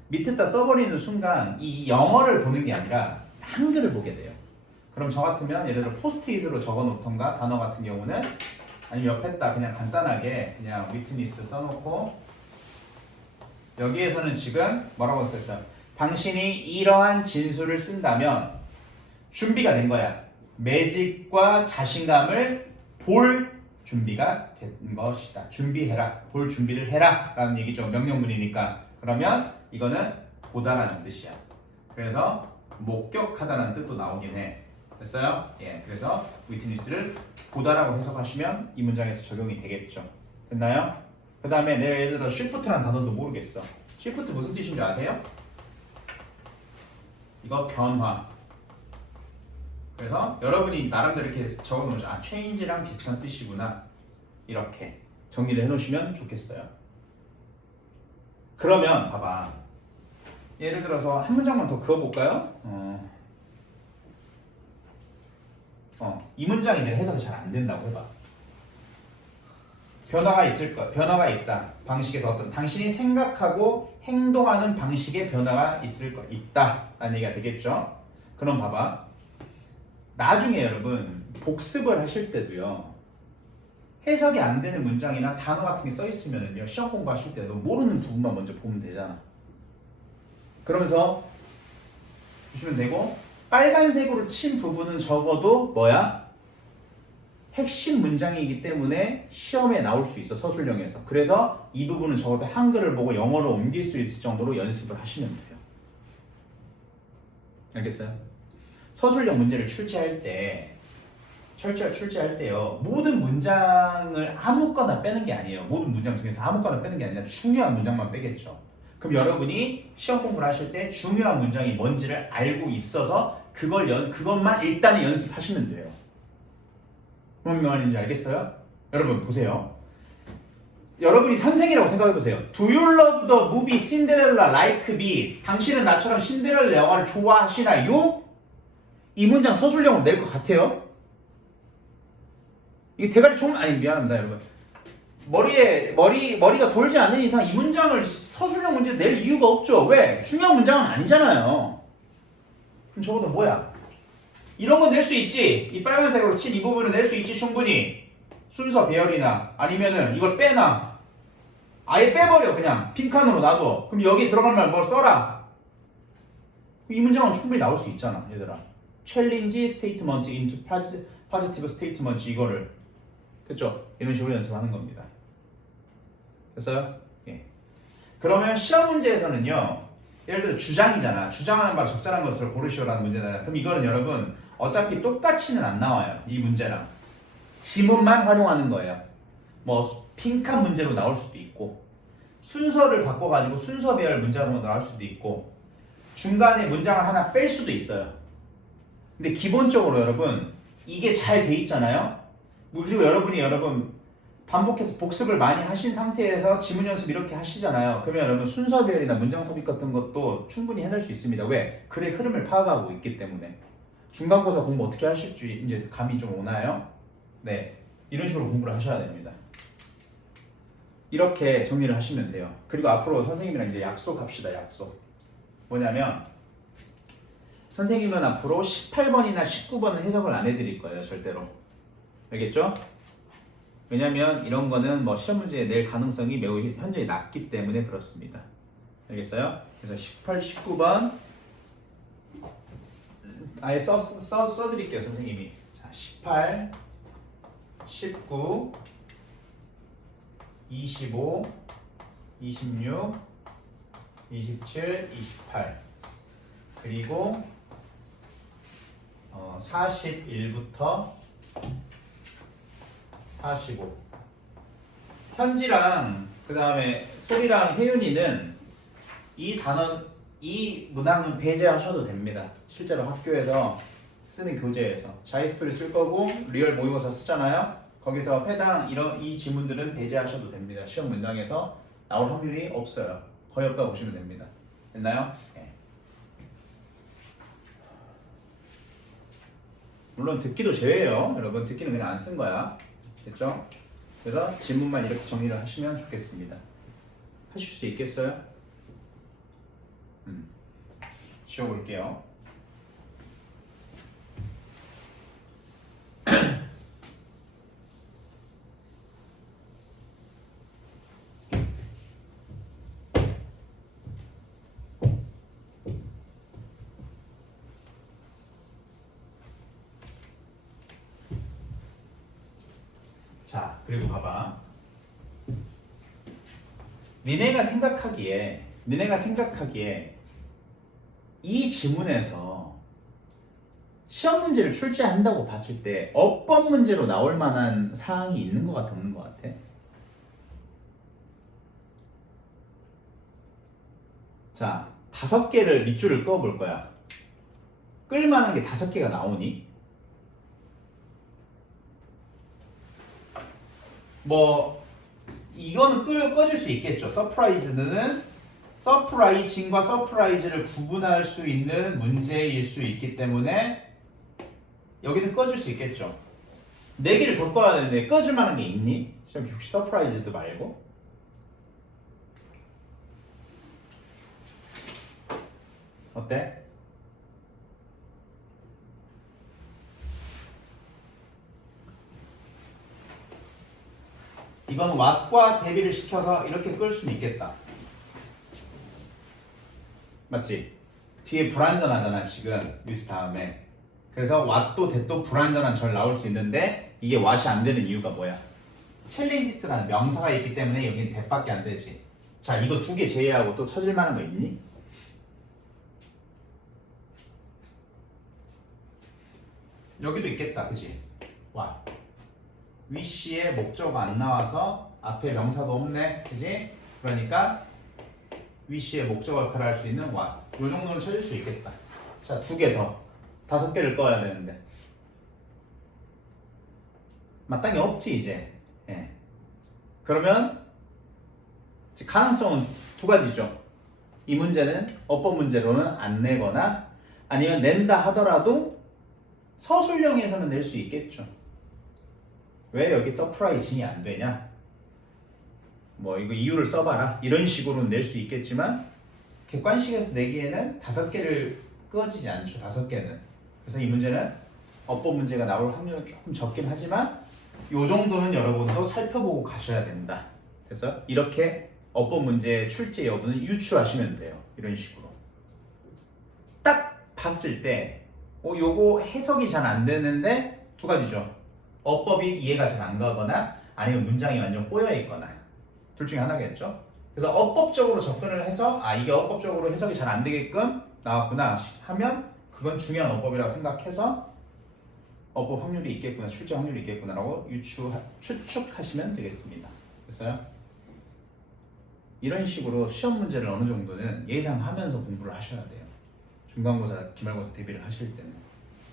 밑에다 써버리는 순간 이 영어를 보는 게 아니라 한글을 보게 돼요. 그럼 저 같으면 예를 들어 포스트잇으로 적어놓던가 단어 같은 경우는 아니면 옆에다 그냥 간단하게 그냥 witness 써놓고 여기에서는 지금 뭐라고 썼어요? 당신이 이러한 진술을 쓴다면 준비가 된 거야. 매직과 자신감을 볼 준비가 된 것이다. 준비해라. 볼 준비를 해라. 라는 얘기죠. 명령문이니까. 그러면 이거는 보다라는 뜻이야. 그래서 목격하다라는 뜻도 나오긴 해. 됐어요? 예. 그래서 witness를 보다라고 해석하시면 이 문장에서 적용이 되겠죠. 됐나요? 그 다음에 내가 예를 들어 shift라는 단어도 모르겠어. shift 무슨 뜻인 줄 아세요? 이거 변화. 그래서 여러분이 나름대로 이렇게 적어놓으면 아, change랑 비슷한 뜻이구나. 이렇게 정리를 해놓으시면 좋겠어요. 그러면 봐봐. 예를 들어서 한 문장만 더 그어볼까요? 이 문장이 내 해석이 잘 안 된다고 해봐. 변화가 있을 것, 변화가 있다. 방식에서 어떤 당신이 생각하고 행동하는 방식의 변화가 있을 것 있다. 라는 얘기가 되겠죠. 그럼 봐봐. 나중에 여러분 복습을 하실 때도요. 해석이 안 되는 문장이나 단어 같은 게 써 있으면은요. 시험 공부하실 때도 모르는 부분만 먼저 보면 되잖아. 그러면서 보시면 되고 빨간색으로 친 부분은 적어도 뭐야? 핵심 문장이기 때문에 시험에 나올 수 있어. 서술형에서. 그래서 이 부분은 적어도 한글을 보고 영어로 옮길 수 있을 정도로 연습을 하시면 돼요. 알겠어요? 서술형 문제를 출제할 때요. 모든 문장을 아무거나 빼는 게 아니에요. 모든 문장 중에서 아무거나 빼는 게 아니라 중요한 문장만 빼겠죠. 그럼 여러분이 시험 공부를 하실 때 중요한 문장이 뭔지를 알고 있어서 그것만 일단 연습하시면 돼요. 무슨 말인지 알겠어요? 여러분 보세요. 여러분이 선생이라고 생각해보세요. Do you love the movie Cinderella like me? 당신은 나처럼 신데렐라 영화를 좋아하시나요? 이 문장 서술형으로 낼 것 같아요? 이게 대가리 총 아니 미안합니다 여러분. 머리가 돌지 않는 이상 이 문장을 서술형 문제 낼 이유가 없죠. 왜? 중요한 문장은 아니잖아요. 그럼 적어도 뭐야? 이런 건 낼 수 있지. 이 빨간색으로 친 이 부분을 낼 수 있지 충분히. 순서 배열이나 아니면은 이걸 빼놔. 아예 빼버려 그냥 빈칸으로 놔둬. 그럼 여기 들어갈 말 뭘 써라. 이 문장은 충분히 나올 수 있잖아 얘들아. 챌린지 스테이트먼트 into positive 스테이트먼트 이거를 됐죠? 이런 식으로 연습하는 겁니다. 됐어요? 예. 그러면 시험 문제에서는요. 예를 들어 주장이잖아. 주장하는 바로 적절한 것을 고르시오라는 문제잖아요. 그럼 이거는 여러분 어차피 똑같이는 안 나와요. 이 문제랑. 지문만 활용하는 거예요. 뭐 빈칸 문제로 나올 수도 있고 순서를 바꿔가지고 순서 배열 문장으로 나올 수도 있고 중간에 문장을 하나 뺄 수도 있어요. 근데 기본적으로 여러분 이게 잘 돼 있잖아요. 그리고 여러분 반복해서 복습을 많이 하신 상태에서 지문 연습 이렇게 하시잖아요. 그러면 여러분 순서 배열이나 문장 삽입 같은 것도 충분히 해낼 수 있습니다. 왜? 글의 흐름을 파악하고 있기 때문에. 중간고사 공부 어떻게 하실지 이제 감이 좀 오나요? 네, 이런 식으로 공부를 하셔야 됩니다. 이렇게 정리를 하시면 돼요. 그리고 앞으로 선생님이랑 이제 약속합시다. 약속. 뭐냐면 선생님은 앞으로 18번이나 19번은 해석을 안 해드릴 거예요. 절대로. 알겠죠? 왜냐면 이런 거는 뭐 시험 문제에 낼 가능성이 매우 현저히 낮기 때문에 그렇습니다. 알겠어요? 그래서 18, 19번 아예 써드릴게요. 선생님이. 자, 18, 19, 25, 26, 27, 28 그리고 41부터 45 현지랑 그 다음에 소리랑 혜윤이는 이 단어 이 문항은 배제하셔도 됩니다. 실제로 학교에서 쓰는 교재에서 자이스토리 쓸 거고 리얼 모의고사 쓰잖아요. 거기서 해당 이 지문들은 배제하셔도 됩니다. 시험 문장에서 나올 확률이 없어요. 거의 없다고 보시면 됩니다. 됐나요? 네. 물론 듣기도 제외예요. 여러분 듣기는 그냥 안 쓴 거야. 됐죠? 그래서 지문만 이렇게 정리를 하시면 좋겠습니다. 하실 수 있겠어요? 지워볼게요. 자, 그리고 봐봐. 니네가 생각하기에 이 지문에서 시험 문제를 출제한다고 봤을 때 어법 문제로 나올 만한 사항이 있는 것 같아, 없는 것 같아? 자, 5개를 밑줄을 그어볼 거야. 끌만한 게 5개가 나오니? 뭐 이거는 꺼질 수 있겠죠. 서프라이징과 서프라이즈를 구분할 수 있는 문제일 수 있기 때문에 여기는 꺼질 수 있겠죠. 4개를 더 꺼야 되는데 꺼질 만한 게 있니? 혹시 서프라이즈도 말고? 어때? 이건 what과 대비를 시켜서 이렇게 끌 수는 있겠다. 맞지? 뒤에 불완전하잖아 지금 with 다음에. 그래서 what도 that도 불완전한 절 나올 수 있는데 이게 what이 안 되는 이유가 뭐야? challenges라는 명사가 있기 때문에 여기는 that밖에 안 되지. 자, 이거 2개 제외하고 또 찾을 만한 거 있니? 여기도 있겠다, 그치? what wish의 목적어가 안 나와서 앞에 명사도 없네, 그치? 그러니까 wish의 목적어 역할을 할 수 있는 what 요 정도는 찾을 수 있겠다. 자, 2개 더 5개를 꺼야 되는데 마땅히 없지 이제. 예. 그러면 가능성은 2가지죠. 이 문제는 어법 문제로는 안 내거나 아니면 낸다 하더라도 서술형에서는 낼 수 있겠죠. 왜 여기 서프라이징이 안 되냐? 뭐 이거 이유를 써봐라. 이런 식으로는 낼 수 있겠지만 객관식에서 내기에는 5개를 끄어지지 않죠. 5개는. 그래서 이 문제는 어법 문제가 나올 확률은 조금 적긴 하지만 이 정도는 여러분도 살펴보고 가셔야 된다. 그래서 이렇게 어법 문제의 출제 여부는 유추하시면 돼요. 이런 식으로. 딱 봤을 때 요거 해석이 잘 안 되는데 2가지죠. 어법이 이해가 잘 안 가거나 아니면 문장이 완전 꼬여 있거나 둘 중에 하나겠죠. 그래서 어법적으로 접근을 해서 이게 어법적으로 해석이 잘 안 되게끔 나왔구나 하면 그건 중요한 어법이라고 생각해서 어법 확률이 있겠구나, 출제 확률이 있겠구나라고 추측하시면 되겠습니다. 됐어요? 이런 식으로 시험 문제를 어느 정도는 예상하면서 공부를 하셔야 돼요. 중간고사, 기말고사 대비를 하실 때는.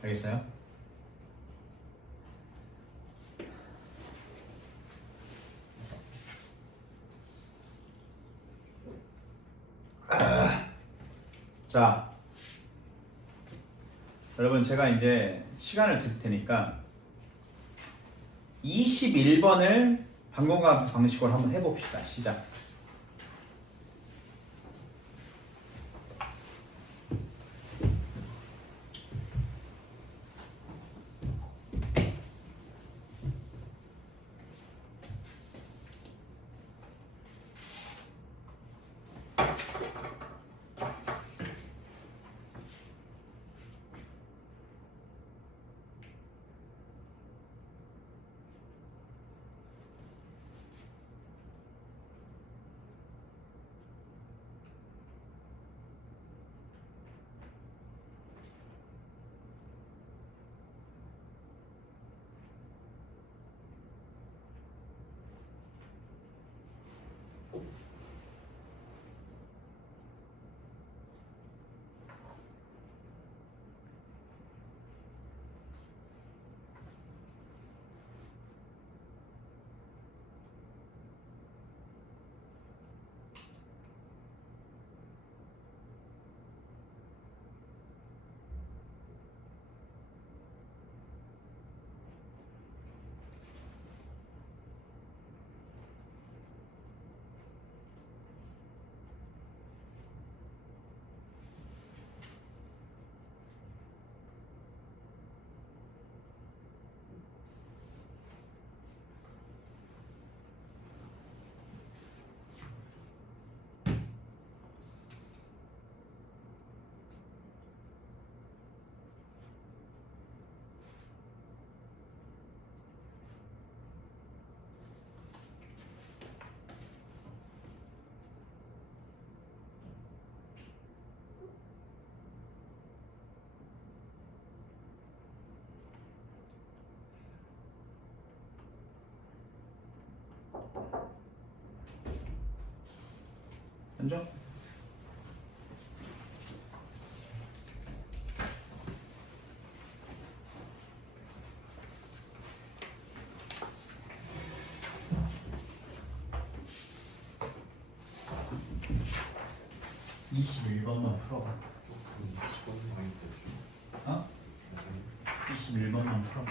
알겠어요? 자, 여러분 제가 이제 시간을 드릴 테니까 21번을 방공과 방식으로 한번 해봅시다. 시작. 앉아. (21번만) 풀어봐. 조금 10번 많이 되죠. 어? 21번만 풀어.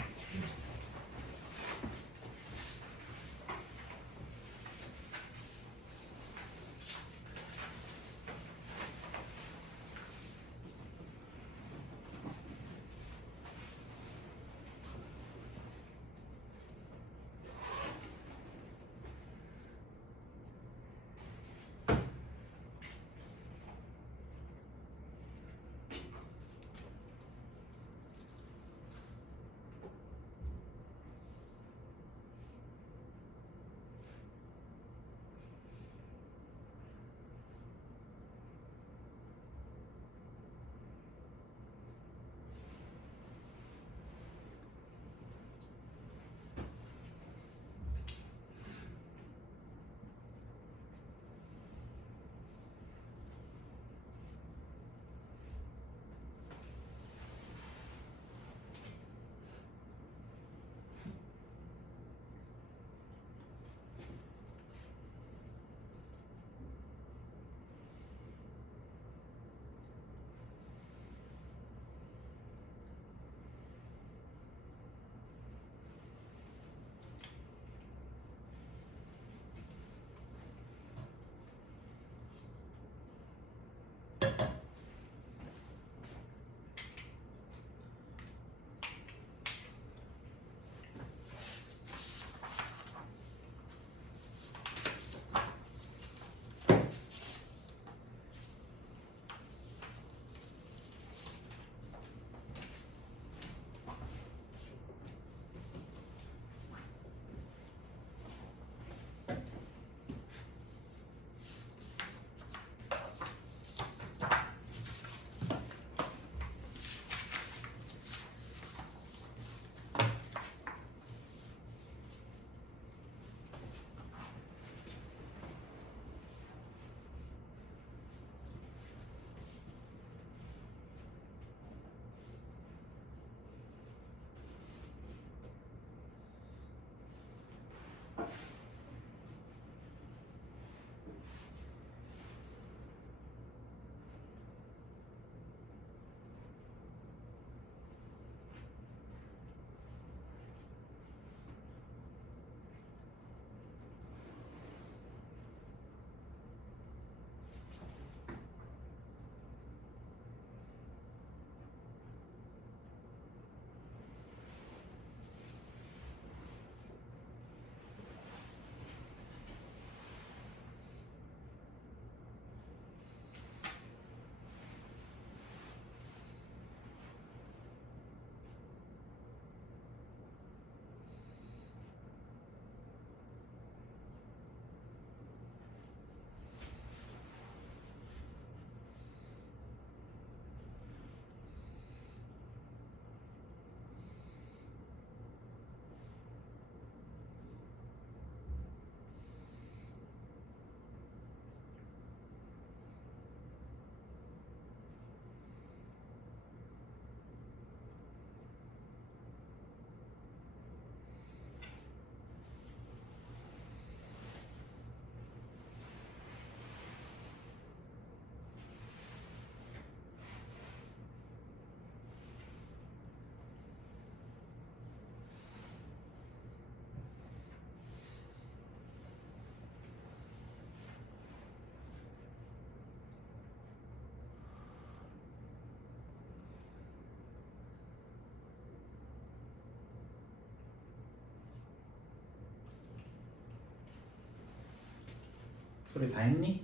소리 다 했니?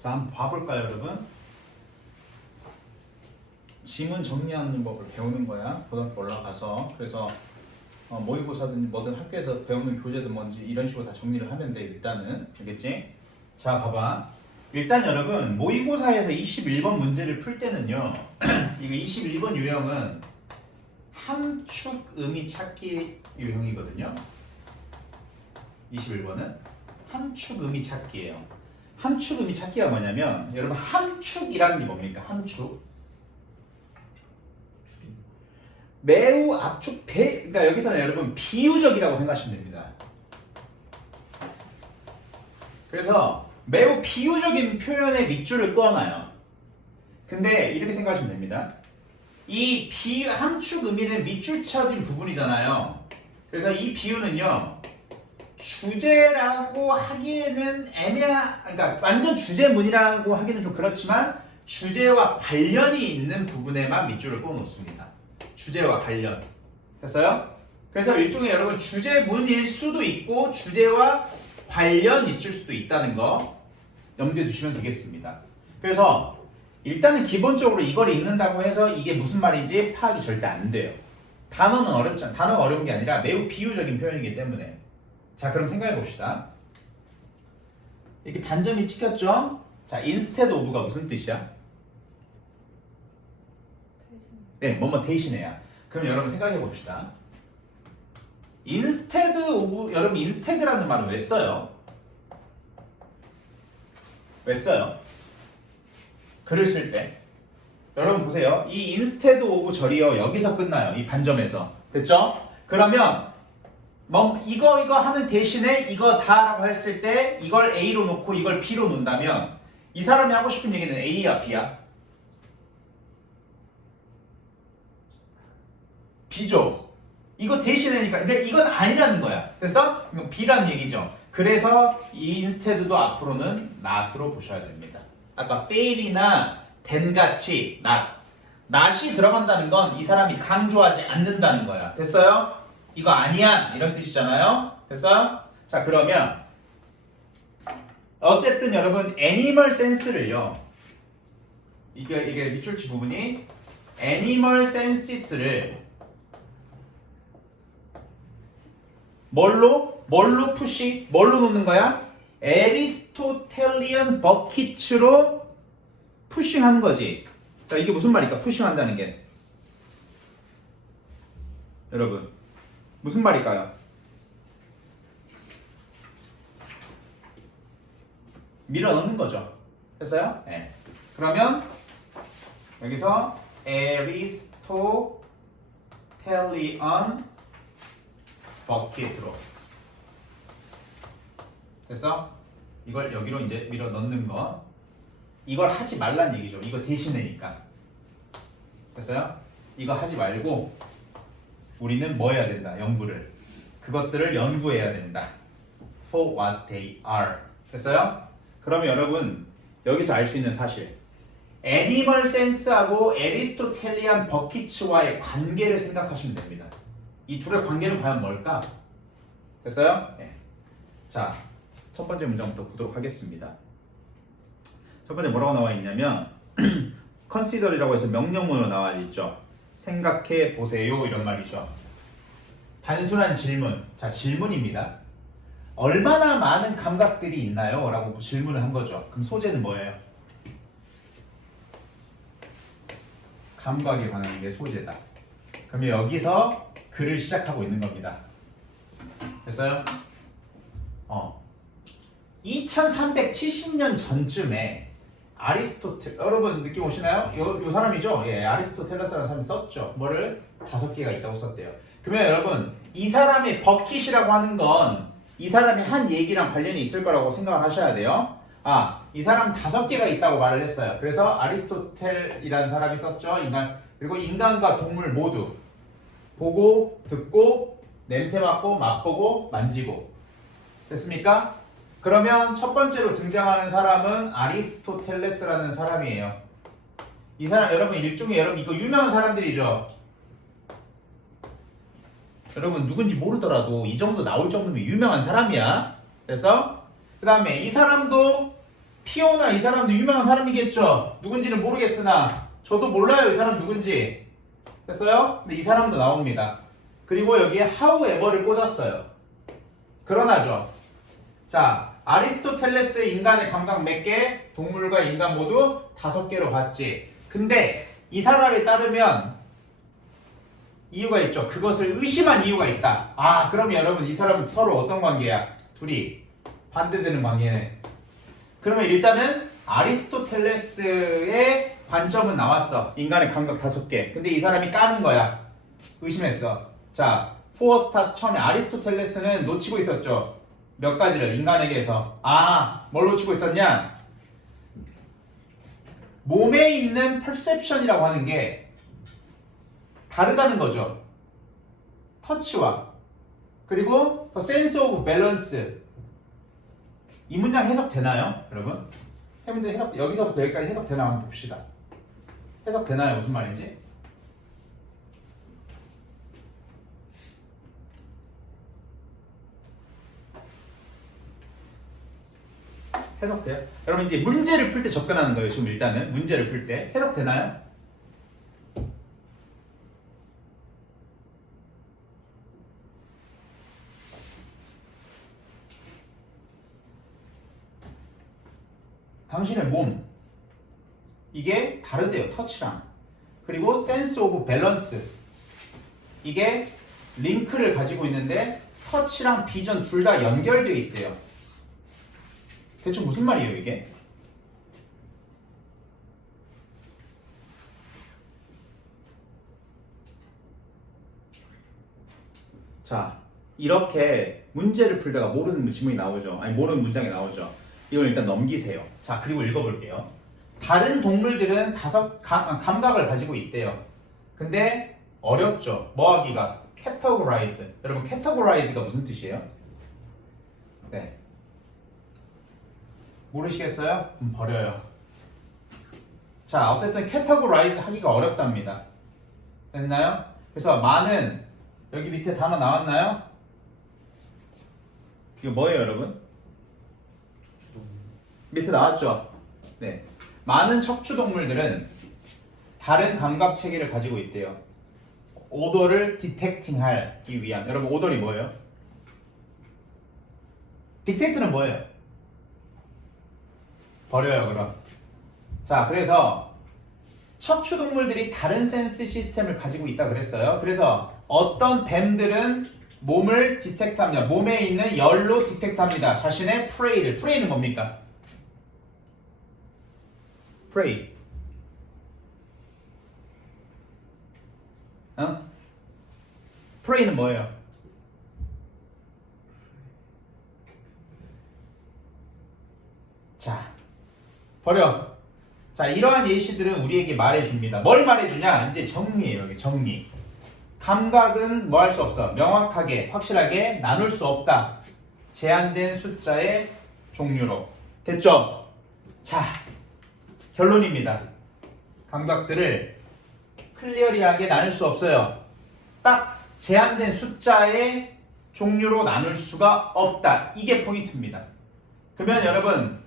자, 한번 봐볼까요, 여러분? 지문 정리하는 법을 배우는 거야. 고등학교 올라가서. 그래서 모의고사든 뭐든 학교에서 배우는 교재든 뭔지 이런 식으로 다 정리를 하면 돼. 일단은. 알겠지? 자, 봐봐. 일단 여러분 모의고사에서 21번 문제를 풀 때는요. 이거 21번 유형은 함축 의미 찾기 유형이거든요. 21번은 함축 의미 찾기예요. 함축 의미 찾기가 뭐냐면 여러분 함축이라는 게 뭡니까? 함축. 매우 압축 그러니까 여기서는 여러분 비유적이라고 생각하시면 됩니다. 그래서 매우 비유적인 표현의 밑줄을 그어놔요. 근데 이렇게 생각하시면 됩니다. 이 함축 의미는 밑줄 쳐진 부분이잖아요. 그래서 이 비유는요. 주제라고 하기에는 그러니까 완전 주제문이라고 하기는 좀 그렇지만 주제와 관련이 있는 부분에만 밑줄을 그어 놓습니다. 주제와 관련. 됐어요? 그래서 일종의 여러분 주제문일 수도 있고 주제와 관련 있을 수도 있다는 거 염두에 두시면 되겠습니다. 그래서 일단은 기본적으로 이걸 읽는다고 해서 이게 무슨 말인지 파악이 절대 안 돼요. 단어는 어렵잖아. 단어가 어려운 게 아니라 매우 비유적인 표현이기 때문에. 자, 그럼 생각해 봅시다. 이렇게 반점이 찍혔죠? 자, instead of가 무슨 뜻이야? 대신. 네, 뭐뭐 대신해야. 그럼 여러분 생각해 봅시다. instead of, 여러분 instead라는 말은 왜 써요? 왜 써요? 글을 쓸 때. 여러분 보세요. 이 instead of 절이요. 여기서 끝나요. 이 반점에서. 됐죠? 그러면 이거 하면 대신에 이거 다라고 했을 때 이걸 A로 놓고 이걸 B로 놓는다면 이 사람이 하고 싶은 얘기는 A야 B야? B죠. 이거 대신하니까 근데 이건 아니라는 거야. 됐어? 이건 B라는 얘기죠. 그래서 이 instead도 앞으로는 not으로 보셔야 됩니다. 아까 fail이나 than 같이 not이 들어간다는 건 이 사람이 강조하지 않는다는 거야. 됐어요? 이거 아니야 이런 뜻이잖아요. 됐어요? 자, 그러면 어쨌든 여러분 animal sense를요. 이게 밑줄치 부분이 animal senses를 뭘로 놓는 거야? Aristotelian buckets로 푸싱하는 거지. 자, 이게 무슨 말일까? 푸싱한다는 게. 여러분, 무슨 말일까요? 밀어 넣는 거죠. 됐어요? 네. 그러면 여기서 Aristotelian bucket으로 됐어? 이걸 여기로 이제 밀어 넣는 거. 이걸 하지 말란 얘기죠. 이거 대신이니까. 됐어요? 이거 하지 말고 우리는 뭐 해야 된다? 연구를. 그것들을 연구해야 된다. For what they are. 됐어요? 그러면 여러분 여기서 알 수 있는 사실. 애니멀 센스하고 애리스토텔리안 버킷츠와의 관계를 생각하시면 됩니다. 이 둘의 관계는 과연 뭘까? 됐어요? 네. 자, 첫 번째 문장부터 보도록 하겠습니다. 첫 번째 뭐라고 나와 있냐면 consider이라고 해서 명령문으로 나와 있죠. 생각해 보세요 이런 말이죠. 단순한 질문. 자, 질문입니다. 얼마나 많은 감각들이 있나요? 라고 질문을 한 거죠. 그럼 소재는 뭐예요? 감각에 관한 게 소재다. 그러면 여기서 글을 시작하고 있는 겁니다. 됐어요? 2370년 전쯤에 아리스토텔, 여러분 느낌 오시나요? 요 사람이죠? 예, 아리스토텔레스라는 사람이 썼죠. 뭐를? 5개가 있다고 썼대요. 그러면 여러분 이 사람의 버킷이라고 하는 건 이 사람이 한 얘기랑 관련이 있을 거라고 생각을 하셔야 돼요. 이 사람 5개가 있다고 말을 했어요. 그래서 아리스토텔이라는 사람이 썼죠. 그리고 인간과 동물 모두 보고, 듣고, 냄새 맡고, 맛보고, 만지고. 됐습니까? 그러면 첫 번째로 등장하는 사람은 아리스토텔레스라는 사람이에요. 이 사람 여러분 일종의 여러분 이거 유명한 사람들이죠. 여러분 누군지 모르더라도 이 정도 나올 정도면 유명한 사람이야. 그래서 그 다음에 이 사람도 피오나 이 사람도 유명한 사람이겠죠. 누군지는 모르겠으나 저도 몰라요 이 사람 누군지. 됐어요? 근데 이 사람도 나옵니다. 그리고 여기에 however를 꽂았어요. 그러나죠. 자, 아리스토텔레스의 인간의 감각 몇 개? 동물과 인간 모두 5개로 봤지. 근데 이 사람에 따르면 이유가 있죠. 그것을 의심한 이유가 있다. 아, 그러면 여러분 이 사람은 서로 어떤 관계야? 둘이 반대되는 관계네. 그러면 일단은 아리스토텔레스의 관점은 나왔어. 인간의 감각 5개. 근데 이 사람이 까는 거야. 의심했어. 자, 포어스타트 처음에 아리스토텔레스는 놓치고 있었죠. 몇 가지를 인간에게서. 아, 뭘 놓치고 있었냐? 몸에 있는 perception이라고 하는 게 다르다는 거죠. 터치와. 그리고 the sense of balance. 이 문장 해석되나요, 여러분? 이 문장 해석, 여기서부터 여기까지 해석되나 한번 봅시다. 해석되나요? 무슨 말인지? 해석돼요? 여러분 이제 문제를 풀 때 접근하는 거예요. 지금 일단은 문제를 풀 때 해석되나요? 당신의 몸 이게 다르대요. 터치랑. 그리고 sense of balance 이게 링크를 가지고 있는데 터치랑 비전 둘 다 연결되어 있대요. 대충 무슨 말이에요 이게? 자, 이렇게 문제를 풀다가 모르는 지문이 나오죠. 아니 모르는 문장이 나오죠. 이걸 일단 넘기세요. 자, 그리고 읽어볼게요. 다른 동물들은 감각을 가지고 있대요. 근데 어렵죠. 뭐 하기가? categorize. 여러분 categorize가 무슨 뜻이에요? 네. 모르시겠어요? 버려요. 자, 어쨌든 categorize 하기가 어렵답니다. 됐나요? 그래서 많은 여기 밑에 단어 나왔나요? 이거 뭐예요, 여러분? 밑에 나왔죠? 네. 많은 척추동물들은 다른 감각 체계를 가지고 있대요. 오더를 디텍팅하기 위한. 여러분, 오더이 뭐예요? 디텍트는 뭐예요? 버려요, 그럼. 자, 그래서 척추동물들이 다른 센스 시스템을 가지고 있다 그랬어요. 그래서 어떤 뱀들은 몸을 디텍트합니다. 몸에 있는 열로 디텍트합니다. 자신의 프레이를. 프레이는 뭡니까? 프레이. 프레이는 뭐예요? 자, 버려. 자, 이러한 예시들은 우리에게 말해줍니다. 뭘 말해주냐? 이제 정리예요. 여기 정리. 감각은 뭐 할 수 없어. 명확하게, 확실하게 나눌 수 없다. 제한된 숫자의 종류로. 됐죠? 자, 결론입니다. 감각들을 클리어리하게 나눌 수 없어요. 딱 제한된 숫자의 종류로 나눌 수가 없다. 이게 포인트입니다. 그러면 여러분,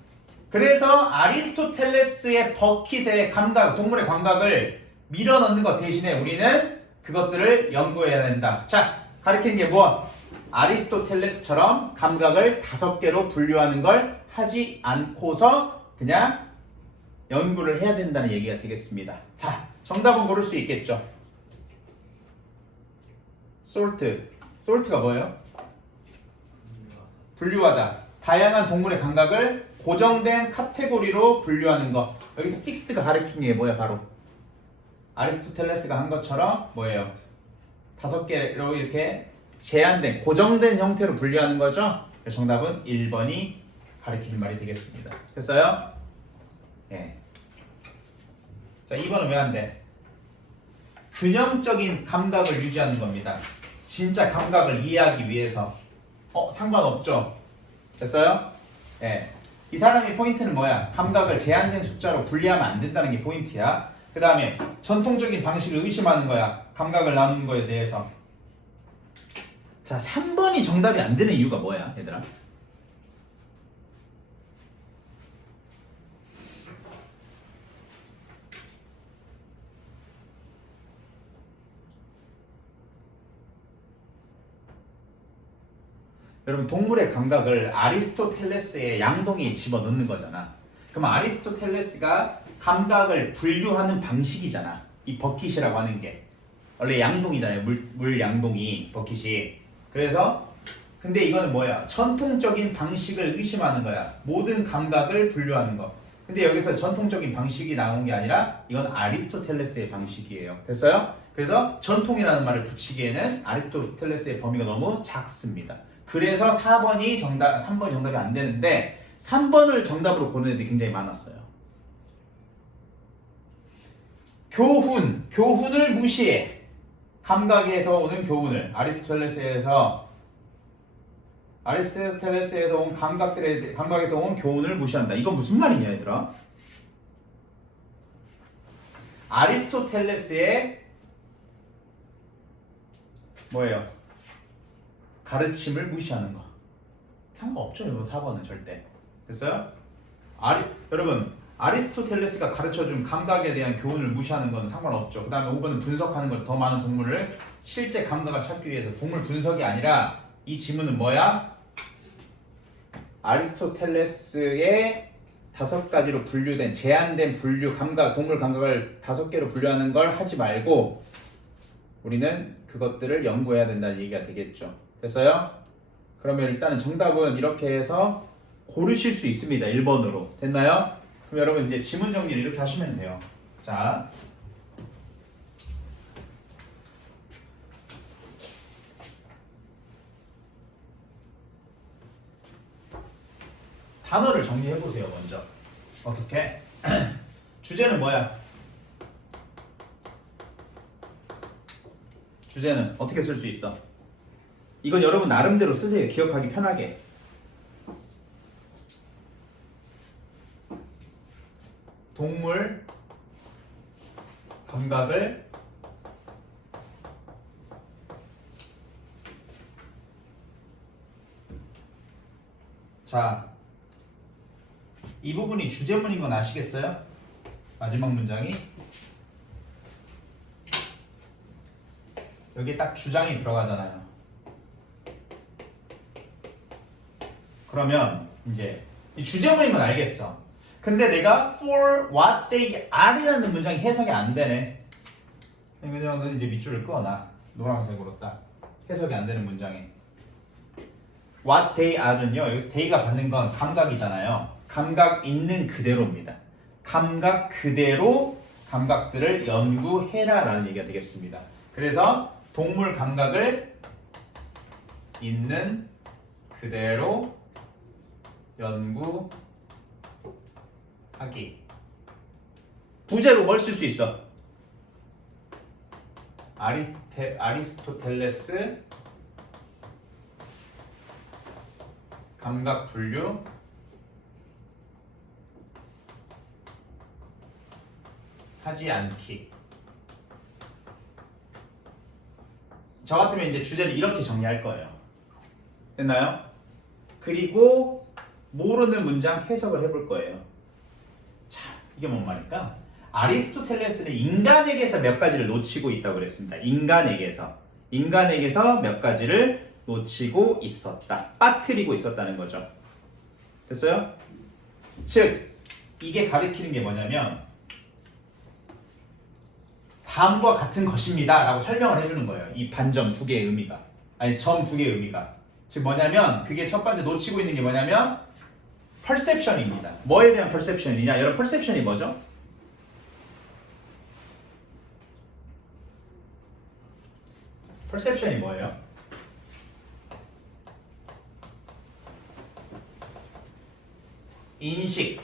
그래서 아리스토텔레스의 버킷의 감각, 동물의 감각을 밀어넣는 것 대신에 우리는 그것들을 연구해야 된다. 자, 가리키는 게 무엇? 아리스토텔레스처럼 감각을 5개로 분류하는 걸 하지 않고서 그냥 연구를 해야 된다는 얘기가 되겠습니다. 자, 정답은 고를 수 있겠죠. sort. sort가 뭐예요? 분류하다. 다양한 동물의 감각을 고정된 카테고리로 분류하는 것. 여기서 fixed가 가리키는 게 뭐야? 바로 아리스토텔레스가 한 것처럼 뭐예요? 5개로 이렇게 제한된, 고정된 형태로 분류하는 거죠. 정답은 1번이 가리키는 말이 되겠습니다. 됐어요? 네. 자, 2번은 왜 안 돼? 균형적인 감각을 유지하는 겁니다. 진짜 감각을 이해하기 위해서. 상관없죠? 됐어요? 네. 이 사람의 포인트는 뭐야? 감각을 제한된 숫자로 분리하면 안 된다는 게 포인트야. 그 다음에 전통적인 방식을 의심하는 거야. 감각을 나누는 거에 대해서. 자, 3번이 정답이 안 되는 이유가 뭐야, 얘들아? 여러분 동물의 감각을 아리스토텔레스의 양동이에 집어넣는 거잖아. 그럼 아리스토텔레스가 감각을 분류하는 방식이잖아. 이 버킷이라고 하는 게 원래 양동이잖아요. 물 양동이 버킷이. 그래서 근데 이거는 뭐야? 전통적인 방식을 의심하는 거야. 모든 감각을 분류하는 거. 근데 여기서 전통적인 방식이 나온 게 아니라 이건 아리스토텔레스의 방식이에요. 됐어요? 그래서 전통이라는 말을 붙이기에는 아리스토텔레스의 범위가 너무 작습니다. 그래서 4번이 정답, 3번이 정답이 안 되는데 3번을 정답으로 고른 애들이 굉장히 많았어요. 교훈을 무시해. 감각에서 오는 교훈을 아리스토텔레스에서 온 감각에서 온 교훈을 무시한다. 이건 무슨 말이냐 얘들아? 아리스토텔레스의 뭐예요? 가르침을 무시하는 거. 상관없죠 여러분. 4번은 절대. 됐어요? 여러분 아리스토텔레스가 가르쳐준 감각에 대한 교훈을 무시하는 건 상관없죠. 그 다음에 5번은 분석하는 것. 더 많은 동물을 실제 감각을 찾기 위해서. 동물 분석이 아니라 이 지문은 뭐야? 아리스토텔레스의 5가지로 분류된 제한된 분류 감각, 동물 감각을 5개로 분류하는 걸 하지 말고 우리는 그것들을 연구해야 된다는 얘기가 되겠죠. 됐어요? 그러면 일단은 정답은 이렇게 해서 고르실 수 있습니다. 1번으로. 됐나요? 그럼 여러분 이제 지문 정리를 이렇게 하시면 돼요. 자, 단어를 정리해 보세요. 먼저 어떻게? 주제는 뭐야? 주제는 어떻게 쓸 수 있어? 이건 여러분 나름대로 쓰세요. 기억하기 편하게. 동물 감각을 자, 이 부분이 주제문인 건 아시겠어요? 마지막 문장이 여기 딱 주장이 들어가잖아요. 그러면 이제 이 주제문인 건 알겠어. 근데 내가 for what they are이라는 문장이 해석이 안 되네. 왜냐면 이제 밑줄을 그어놔. 노란색으로 딱 해석이 안 되는 문장에 what they are는요. 여기서 they가 받는 건 감각이잖아요. 감각 있는 그대로입니다. 감각 그대로 감각들을 연구해라 라는 얘기가 되겠습니다. 그래서 동물 감각을 있는 그대로 연구하기. 부제로 뭘 쓸 수 있어? 아리스토텔레스 감각 분류 하지 않기. 저 같으면 이제 주제를 이렇게 정리할 거예요. 됐나요? 그리고 모르는 문장 해석을 해볼 거예요. 자, 이게 뭔 말일까? 아리스토텔레스는 인간에게서 몇 가지를 놓치고 있다고 그랬습니다. 인간에게서 몇 가지를 놓치고 있었다. 빠뜨리고 있었다는 거죠. 됐어요? 즉, 이게 가리키는 게 뭐냐면 다음과 같은 것입니다 라고 설명을 해주는 거예요. 이 반점 2개의 의미가. 아니, 점 2개의 의미가. 즉 뭐냐면 그게 첫 번째 놓치고 있는 게 뭐냐면 perception입니다. 뭐에 대한 perception이냐? 여러분 perception이 뭐죠? perception이 뭐예요? 인식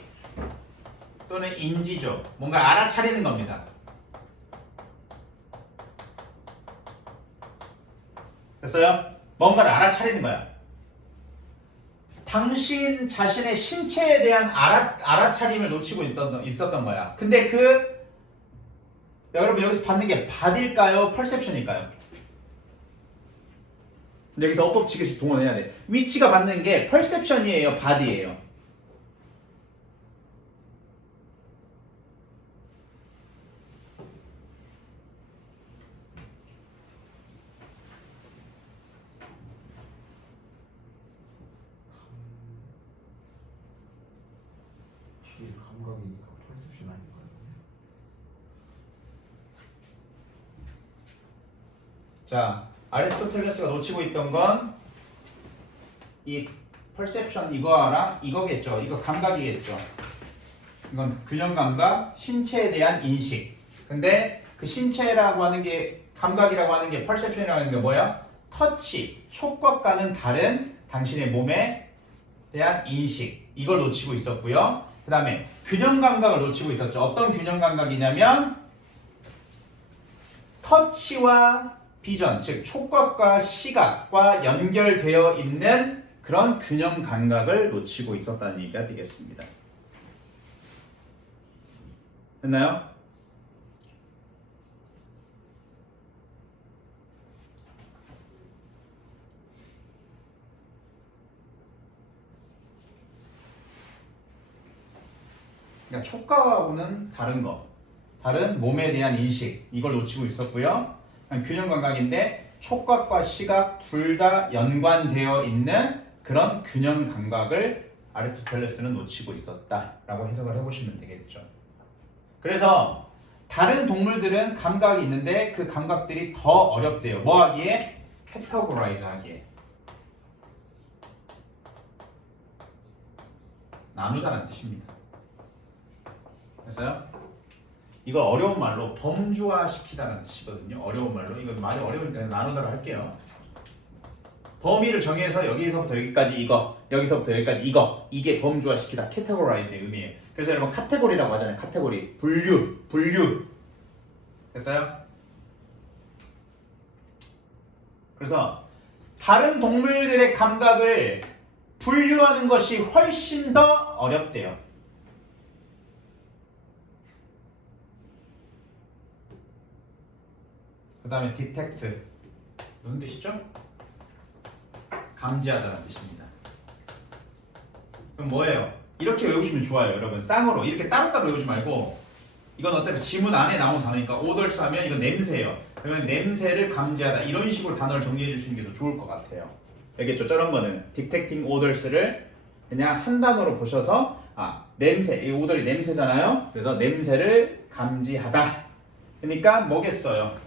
또는 인지죠. 뭔가 알아차리는 겁니다. 됐어요? 뭔가를 알아차리는 거야. 당신 자신의 신체에 대한 알아차림을 놓치고 있었던 거야. 근데 여러분 여기서 받는 게 body일까요? perception일까요? 근데 여기서 어법칙에서 동원해야 돼. 위치가 받는 게 perception이에요? body예요? 어차피 감각이니까 퍼셉션 아닌가요? 자, 아리스토텔레스가 놓치고 있던 건 이 perception 이거랑 이거겠죠. 이거 감각이겠죠. 이건 균형 감각, 신체에 대한 인식. 근데 그 신체라고 하는 게 감각이라고 하는 게 perception이라고 하는 게 뭐야? 터치, 촉각과는 다른 당신의 몸에 대한 인식. 이걸 놓치고 있었고요. 그 다음에 균형 감각을 놓치고 있었죠. 어떤 균형 감각이냐면 터치와 비전, 즉 촉각과 시각과 연결되어 있는 그런 균형 감각을 놓치고 있었다는 얘기가 되겠습니다. 됐나요? 그러니까 촉각하고는 다른 거, 다른 몸에 대한 인식, 이걸 놓치고 있었고요. 균형 감각인데 촉각과 시각 둘 다 연관되어 있는 그런 균형 감각을 아리스토텔레스는 놓치고 있었다라고 해석을 해보시면 되겠죠. 그래서 다른 동물들은 감각이 있는데 그 감각들이 더 어렵대요. 뭐 하기에? 캐터고라이즈 하기에. 나누다라는 뜻입니다. 됐어요? 이거 어려운 말로 범주화시키다라는 뜻이거든요. 어려운 말로. 이거 말이 어려우니까 나누다로 할게요. 범위를 정해서 여기서부터 여기까지 이거, 여기서부터 여기까지 이거, 이게 범주화시키다, categorize의 의미예요. 그래서 여러분 카테고리라고 하잖아요. 카테고리, 분류. 됐어요? 그래서 다른 동물들의 감각을 분류하는 것이 훨씬 더 어렵대요. 그 다음에 detect 무슨 뜻이죠? 감지하다는 뜻입니다. 그럼 뭐예요? 이렇게 외우시면 좋아요. 여러분 쌍으로 이렇게 따로따로 외우지 말고 이건 어차피 지문 안에 나온 단어니까 odors 하면 이건 냄새예요. 그러면 냄새를 감지하다 이런 식으로 단어를 정리해 주시는 게 더 좋을 것 같아요. 알겠죠? 저런 거는 detecting odors를 그냥 한 단어로 보셔서 냄새, 이 odor이 냄새잖아요. 그래서 냄새를 감지하다. 그러니까 뭐겠어요?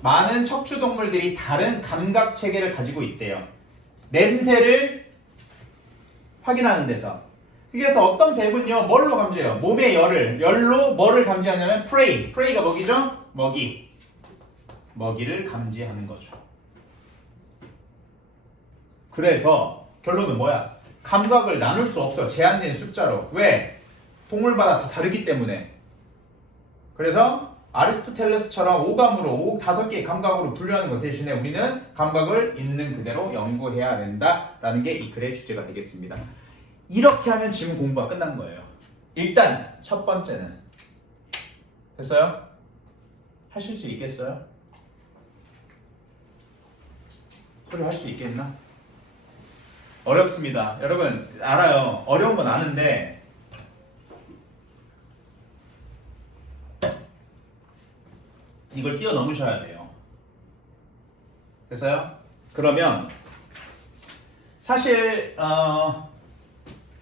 많은 척추동물들이 다른 감각 체계를 가지고 있대요. 냄새를 확인하는 데서. 그래서 어떤 뱀은요, 뭘로 감지해요? 몸의 열로 뭐를 감지하냐면 prey. prey가 먹이죠? 먹이를 감지하는 거죠. 그래서 결론은 뭐야? 감각을 나눌 수 없어요. 제한된 숫자로. 왜? 동물마다 다 다르기 때문에. 그래서 아리스토텔레스처럼 오감으로 5개의 감각으로 분류하는 것 대신에 우리는 감각을 있는 그대로 연구해야 된다라는 게 이 글의 주제가 되겠습니다. 이렇게 하면 지문 공부가 끝난 거예요. 일단 첫 번째는 됐어요? 하실 수 있겠어요? 소리 할 수 있겠나? 어렵습니다. 여러분 알아요. 어려운 건 아는데 이걸 뛰어넘으셔야 돼요. 됐어요? 그러면 사실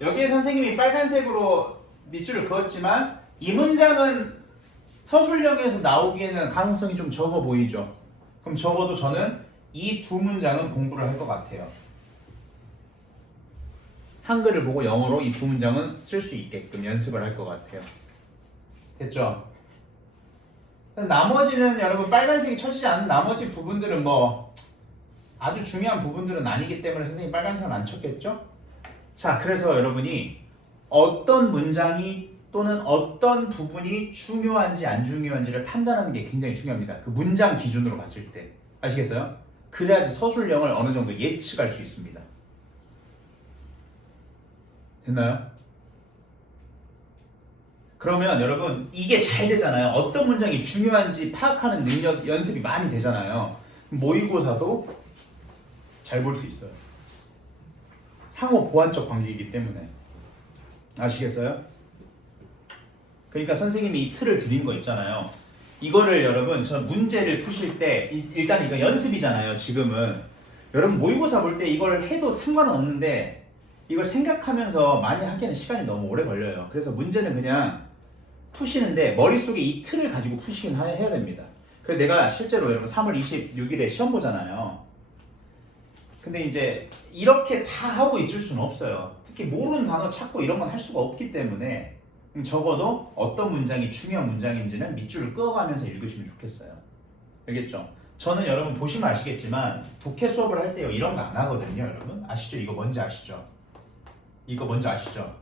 여기에 선생님이 빨간색으로 밑줄을 그었지만 이 문장은 서술형에서 나오기에는 가능성이 좀 적어 보이죠. 그럼 적어도 저는 이 두 문장은 공부를 할 것 같아요. 한글을 보고 영어로 이 두 문장은 쓸 수 있게끔 연습을 할 것 같아요. 됐죠? 나머지는 여러분 빨간색이 쳐지지 않는 나머지 부분들은 뭐 아주 중요한 부분들은 아니기 때문에 선생님이 빨간색은 안 쳤겠죠? 자, 그래서 여러분이 어떤 문장이 또는 어떤 부분이 중요한지 안 중요한지를 판단하는 게 굉장히 중요합니다. 그 문장 기준으로 봤을 때. 아시겠어요? 그래야지 서술형을 어느 정도 예측할 수 있습니다. 됐나요? 그러면 여러분 이게 잘 되잖아요. 어떤 문장이 중요한지 파악하는 능력 연습이 많이 되잖아요. 모의고사도 잘 볼 수 있어요. 상호 보완적 관계이기 때문에. 아시겠어요? 그러니까 선생님이 이 틀을 드린 거 있잖아요. 이거를 여러분 저 문제를 푸실 때 일단 이거 연습이잖아요. 지금은 여러분 모의고사 볼 때 이걸 해도 상관은 없는데 이걸 생각하면서 많이 하기에는 시간이 너무 오래 걸려요. 그래서 문제는 그냥 푸시는데 머릿속에 이 틀을 가지고 푸시긴 해야 됩니다. 그래서 내가 실제로 여러분 3월 26일에 시험 보잖아요. 근데 이제 이렇게 다 하고 있을 수는 없어요. 특히 모르는 단어 찾고 이런 건 할 수가 없기 때문에 적어도 어떤 문장이 중요한 문장인지는 밑줄을 그어가면서 읽으시면 좋겠어요. 알겠죠? 저는 여러분 보시면 아시겠지만 독해 수업을 할 때요 이런 거 안 하거든요. 여러분 아시죠? 이거 뭔지 아시죠? 이거 뭔지 아시죠?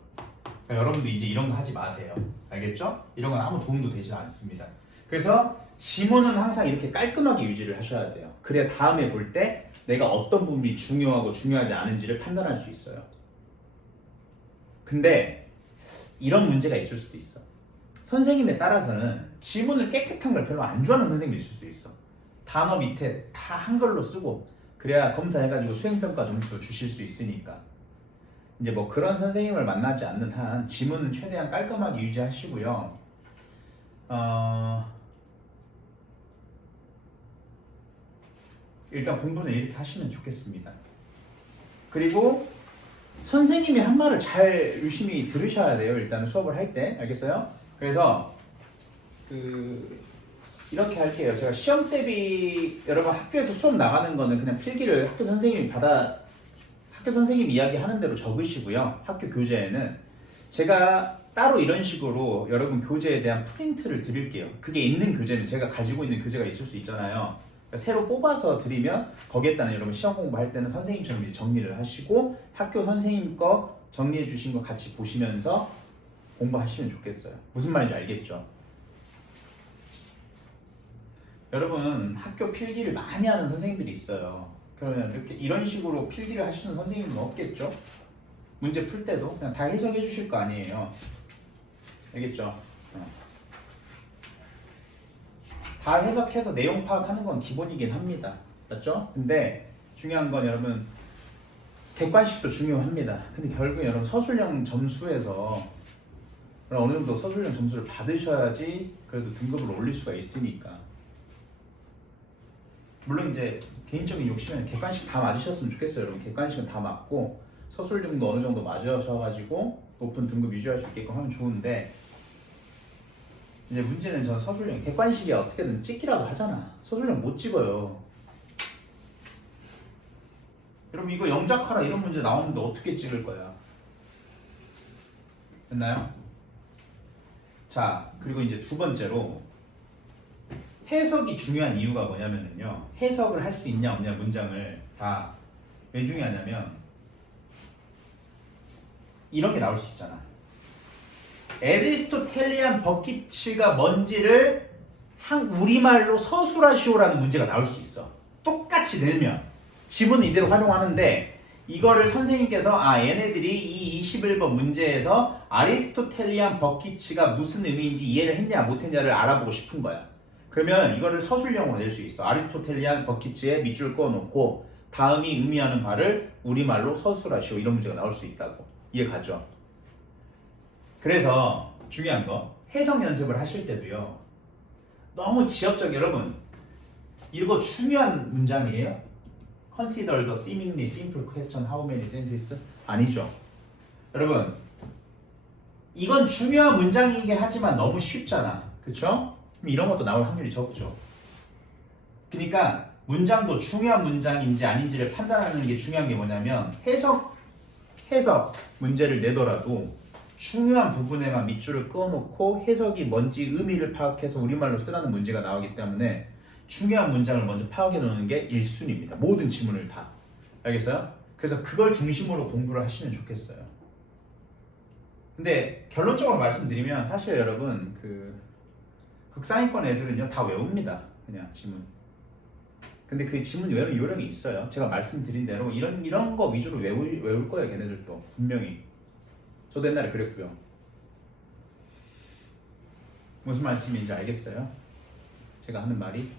그러니까 여러분도 이제 이런 거 하지 마세요. 알겠죠? 이런 건 아무 도움도 되지 않습니다. 그래서 지문은 항상 이렇게 깔끔하게 유지를 하셔야 돼요. 그래야 다음에 볼 때 내가 어떤 부분이 중요하고 중요하지 않은지를 판단할 수 있어요. 근데 이런 문제가 있을 수도 있어. 선생님에 따라서는 지문을 깨끗한 걸 별로 안 좋아하는 선생님이 있을 수도 있어. 단어 밑에 다 한글로 쓰고 그래야 검사해가지고 수행평가 점수 주실 수 있으니까. 이제 뭐 그런 선생님을 만나지 않는 한 지문은 최대한 깔끔하게 유지하시고요. 일단 공부는 이렇게 하시면 좋겠습니다. 그리고 선생님이 한 말을 잘 유심히 들으셔야 돼요. 일단은 수업을 할 때. 알겠어요? 그래서 이렇게 할게요. 제가 시험 대비 여러분 학교에서 수업 나가는 거는 그냥 필기를 학교 선생님 이야기 하는 대로 적으시고요. 학교 교재에는 제가 따로 이런 식으로 여러분 교재에 대한 프린트를 드릴게요. 그게 있는 교재는 제가 가지고 있는 교재가 있을 수 있잖아요. 그러니까 새로 뽑아서 드리면 거기에 따른 여러분 시험 공부할 때는 선생님처럼 정리를 하시고 학교 선생님 거 정리해 주신 거 같이 보시면서 공부하시면 좋겠어요. 무슨 말인지 알겠죠? 여러분 학교 필기를 많이 하는 선생님들이 있어요. 그러면 이렇게 이런 식으로 필기를 하시는 선생님은 없겠죠? 문제 풀 때도 그냥 다 해석해 주실 거 아니에요. 알겠죠? 다 해석해서 내용 파악하는 건 기본이긴 합니다. 맞죠? 근데 중요한 건 여러분 객관식도 중요합니다. 근데 결국 여러분 서술형 점수에서 어느 정도 서술형 점수를 받으셔야지 그래도 등급을 올릴 수가 있으니까. 물론 이제 개인적인 욕심은 객관식 다 맞으셨으면 좋겠어요. 여러분 객관식은 다 맞고 서술형도 어느 정도 맞으셔가지고 높은 등급 유지할 수 있게끔 하면 좋은데 이제 문제는 전 서술형 객관식이 어떻게든 찍기라도 하잖아. 서술형 못 찍어요. 여러분 이거 영작하라 이런 문제 나오는데 어떻게 찍을 거야? 됐나요? 자 그리고 이제 두 번째로 해석이 중요한 이유가 뭐냐면요. 해석을 할 수 있냐 없냐 문장을 다 왜 중요하냐면 이런 게 나올 수 있잖아. 에리스토텔리안 버킷츠가 뭔지를 우리말로 서술하시오라는 문제가 나올 수 있어. 똑같이 내면 지문은 이대로 활용하는데 이거를 선생님께서 얘네들이 이 21번 문제에서 아리스토텔리안 버킷츠가 무슨 의미인지 이해를 했냐 못했냐를 알아보고 싶은 거야. 그러면 이거를 서술형으로 낼 수 있어. 아리스토텔리안 버킷츠에 밑줄 그어놓고 다음이 의미하는 바를 우리말로 서술하시오 이런 문제가 나올 수 있다고. 이해 가죠? 그래서 중요한 거 해석 연습을 하실 때도요. 너무 지엽적 여러분 이거 중요한 문장이에요? Consider the seemingly simple question how many senses? 아니죠. 여러분 이건 중요한 문장이긴 하지만 너무 쉽잖아. 그쵸? 이런 것도 나올 확률이 적죠. 그러니까 문장도 중요한 문장인지 아닌지를 판단하는 게 중요한 게 뭐냐면 해석 문제를 내더라도 중요한 부분에만 밑줄을 그어놓고 해석이 뭔지 의미를 파악해서 우리말로 쓰라는 문제가 나오기 때문에 중요한 문장을 먼저 파악해 놓는 게 1순위입니다. 모든 지문을 다. 알겠어요? 그래서 그걸 중심으로 공부를 하시면 좋겠어요. 근데 결론적으로 말씀드리면 사실 여러분 극상위권 애들은요 다 외웁니다. 그냥 지문. 근데 그 지문 외우는 요령이 있어요. 제가 말씀드린 대로 이런 거 위주로 외울 거예요. 걔네들도 분명히. 저도 옛날에 그랬고요. 무슨 말씀인지 알겠어요? 제가 하는 말이.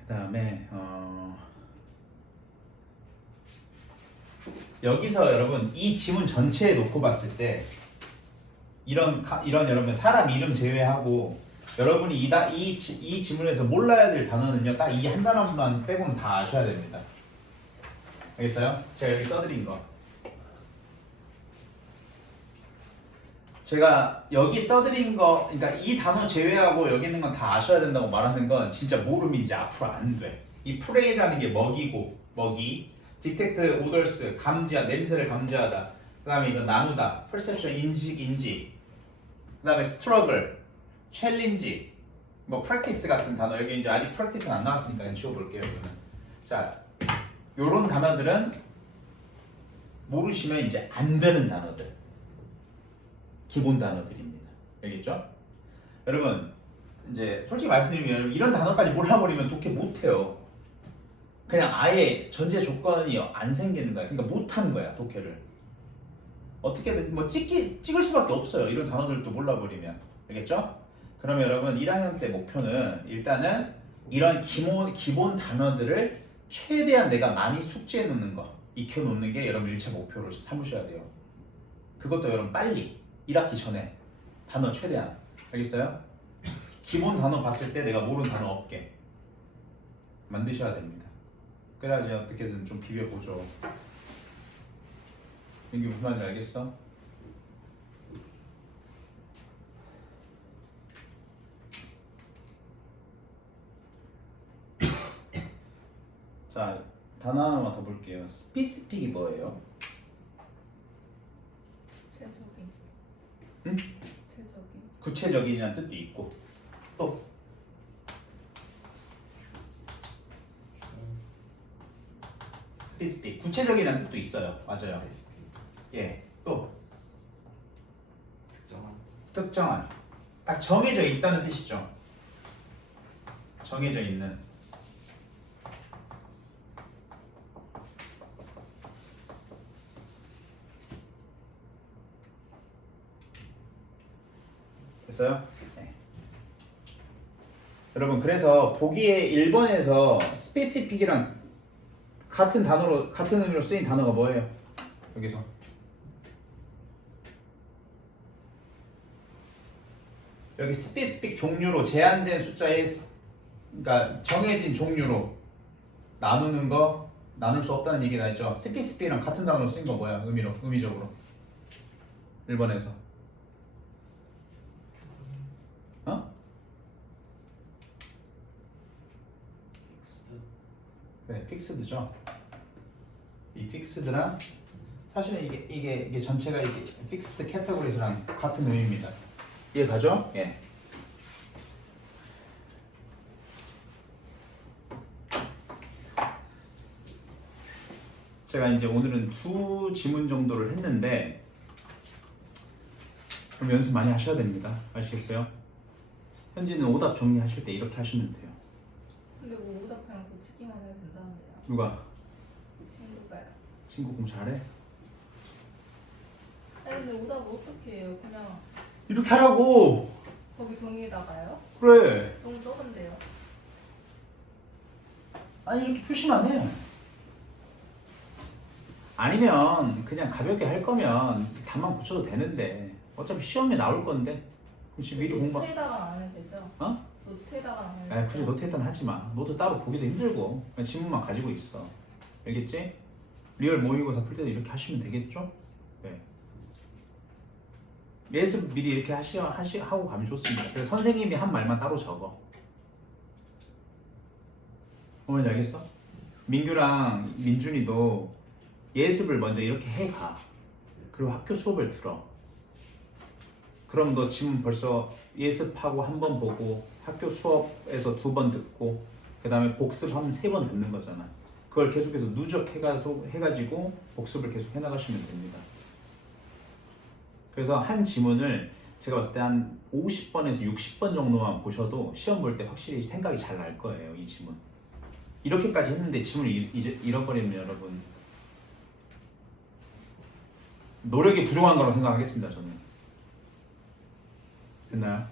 그 다음에 여기서 여러분 이 지문 전체에 놓고 봤을 때 이런 여러분 사람 이름 제외하고 여러분이 이 지문에서 몰라야 될 단어는요, 딱 이 한 단어만 빼고는 다 아셔야 됩니다. 알겠어요? 제가 여기 써드린 거. 제가 여기 써드린 거, 그러니까 이 단어 제외하고 여기 있는 건 다 아셔야 된다고 말하는 건 진짜 모르면 이제 앞으로 안 돼. 이 프레이라는 게 먹이고, 먹이, 디텍트 오더스, 감지하, 냄새를 감지하다. 그 다음에 이거 나누다, perception, 인지. 그 다음에 struggle, 챌린지, 뭐 practice 같은 단어. 여기 이제 아직 practice는 안 나왔으니까 그냥 지워볼게요. 이거는. 자, 요런 단어들은 모르시면 이제 안 되는 단어들. 기본 단어들입니다. 알겠죠? 여러분, 이제 솔직히 말씀드리면 이런 단어까지 몰라버리면 독해 못해요. 그냥 아예 전제 조건이 안 생기는 거야. 그러니까 못하는 거야, 독해를. 어떻게든 뭐 찍을 수밖에 없어요. 이런 단어들도 몰라버리면. 알겠죠? 그러면 여러분 1학년 때 목표는 일단은 이런 기본 단어들을 최대한 내가 많이 숙지해 놓는 거, 익혀 놓는 게 여러분 1차 목표로 삼으셔야 돼요. 그것도 여러분 빨리 1학기 전에 단어 최대한. 알겠어요? 기본 단어 봤을 때 내가 모르는 단어 없게 만드셔야 됩니다. 그래야지 어떻게든 좀 비벼보죠. 이게 무슨 말인지 알겠어? 자, 단어 하나만 더 볼게요. 스피시픽이 뭐예요? 구체적인. 응? 구체적인. 구체적인이라는 뜻도 있고 또 스피시픽, 구체적이라는 뜻도 있어요. 맞아요. 예, 또 특정한, 딱 정해져 있다는 뜻이죠. 정해져 있는. 됐어요? 네. 여러분, 그래서 보기에 1번에서 스페시픽이랑 같은 단어로, 같은 의미로 쓰인 단어가 뭐예요? 여기서 여기 스페시픽 종류로, 제한된 숫자의, 그러니까 정해진 종류로 나누는 거, 나눌 수 없다는 얘기가 있죠. 스페시픽이랑 같은 단어로 쓴 거 뭐야? 의미적으로 1번에서 네, 픽스드죠. 이 픽스드랑 사실은 이게 전체가 이게 픽스드 캐터고리즈랑 같은 의미입니다. 이해가죠? 예. 제가 이제 오늘은 2 지문 정도를 했는데 그럼 연습 많이 하셔야 됩니다. 아시겠어요? 현지는 오답 정리하실 때 이렇게 하시면 돼요. 근데 뭐 오답 그냥 고치기만 해도 된다는데요. 누가? 친구가요. 친구 공부 잘해? 아니 근데 오답 어떻게 해요? 그냥 이렇게 하라고! 거기 종이에다가요? 그래! 너무 적은데요. 아니 이렇게 표시만 해. 아니면 그냥 가볍게 할 거면 답만 고쳐도 되는데 어차피 시험에 나올 건데 혹시 미리 공부. 노트에다가 안 해도 되죠? 어? 노트에다가 안 해도 아, 되죠? 굳이 노트에다는 하지 마. 노트 따로 보기도 힘들고 그냥 지문만 가지고 있어. 알겠지? 리얼 모의고사 풀 때도 이렇게 하시면 되겠죠? 네. 예습 미리 이렇게 하고 가면 좋습니다. 그래서 선생님이 한 말만 따로 적어. 뭔지 알겠어? 민규랑 민준이도 예습을 먼저 이렇게 해가. 그리고 학교 수업을 들어. 그럼 너 지금 벌써 예습하고 한 번 보고 학교 수업에서 2번 듣고 그 다음에 복습하면 3번 듣는 거잖아. 그걸 계속해서 누적해가지고 복습을 계속 해나가시면 됩니다. 그래서 한 지문을 제가 봤을 때 한 50번에서 60번 정도만 보셔도 시험 볼 때 확실히 생각이 잘 날 거예요. 이 지문. 이렇게까지 했는데 지문을 이제 잃어버리면 여러분 노력이 부족한 거라고 생각하겠습니다. 저는. 됐나요?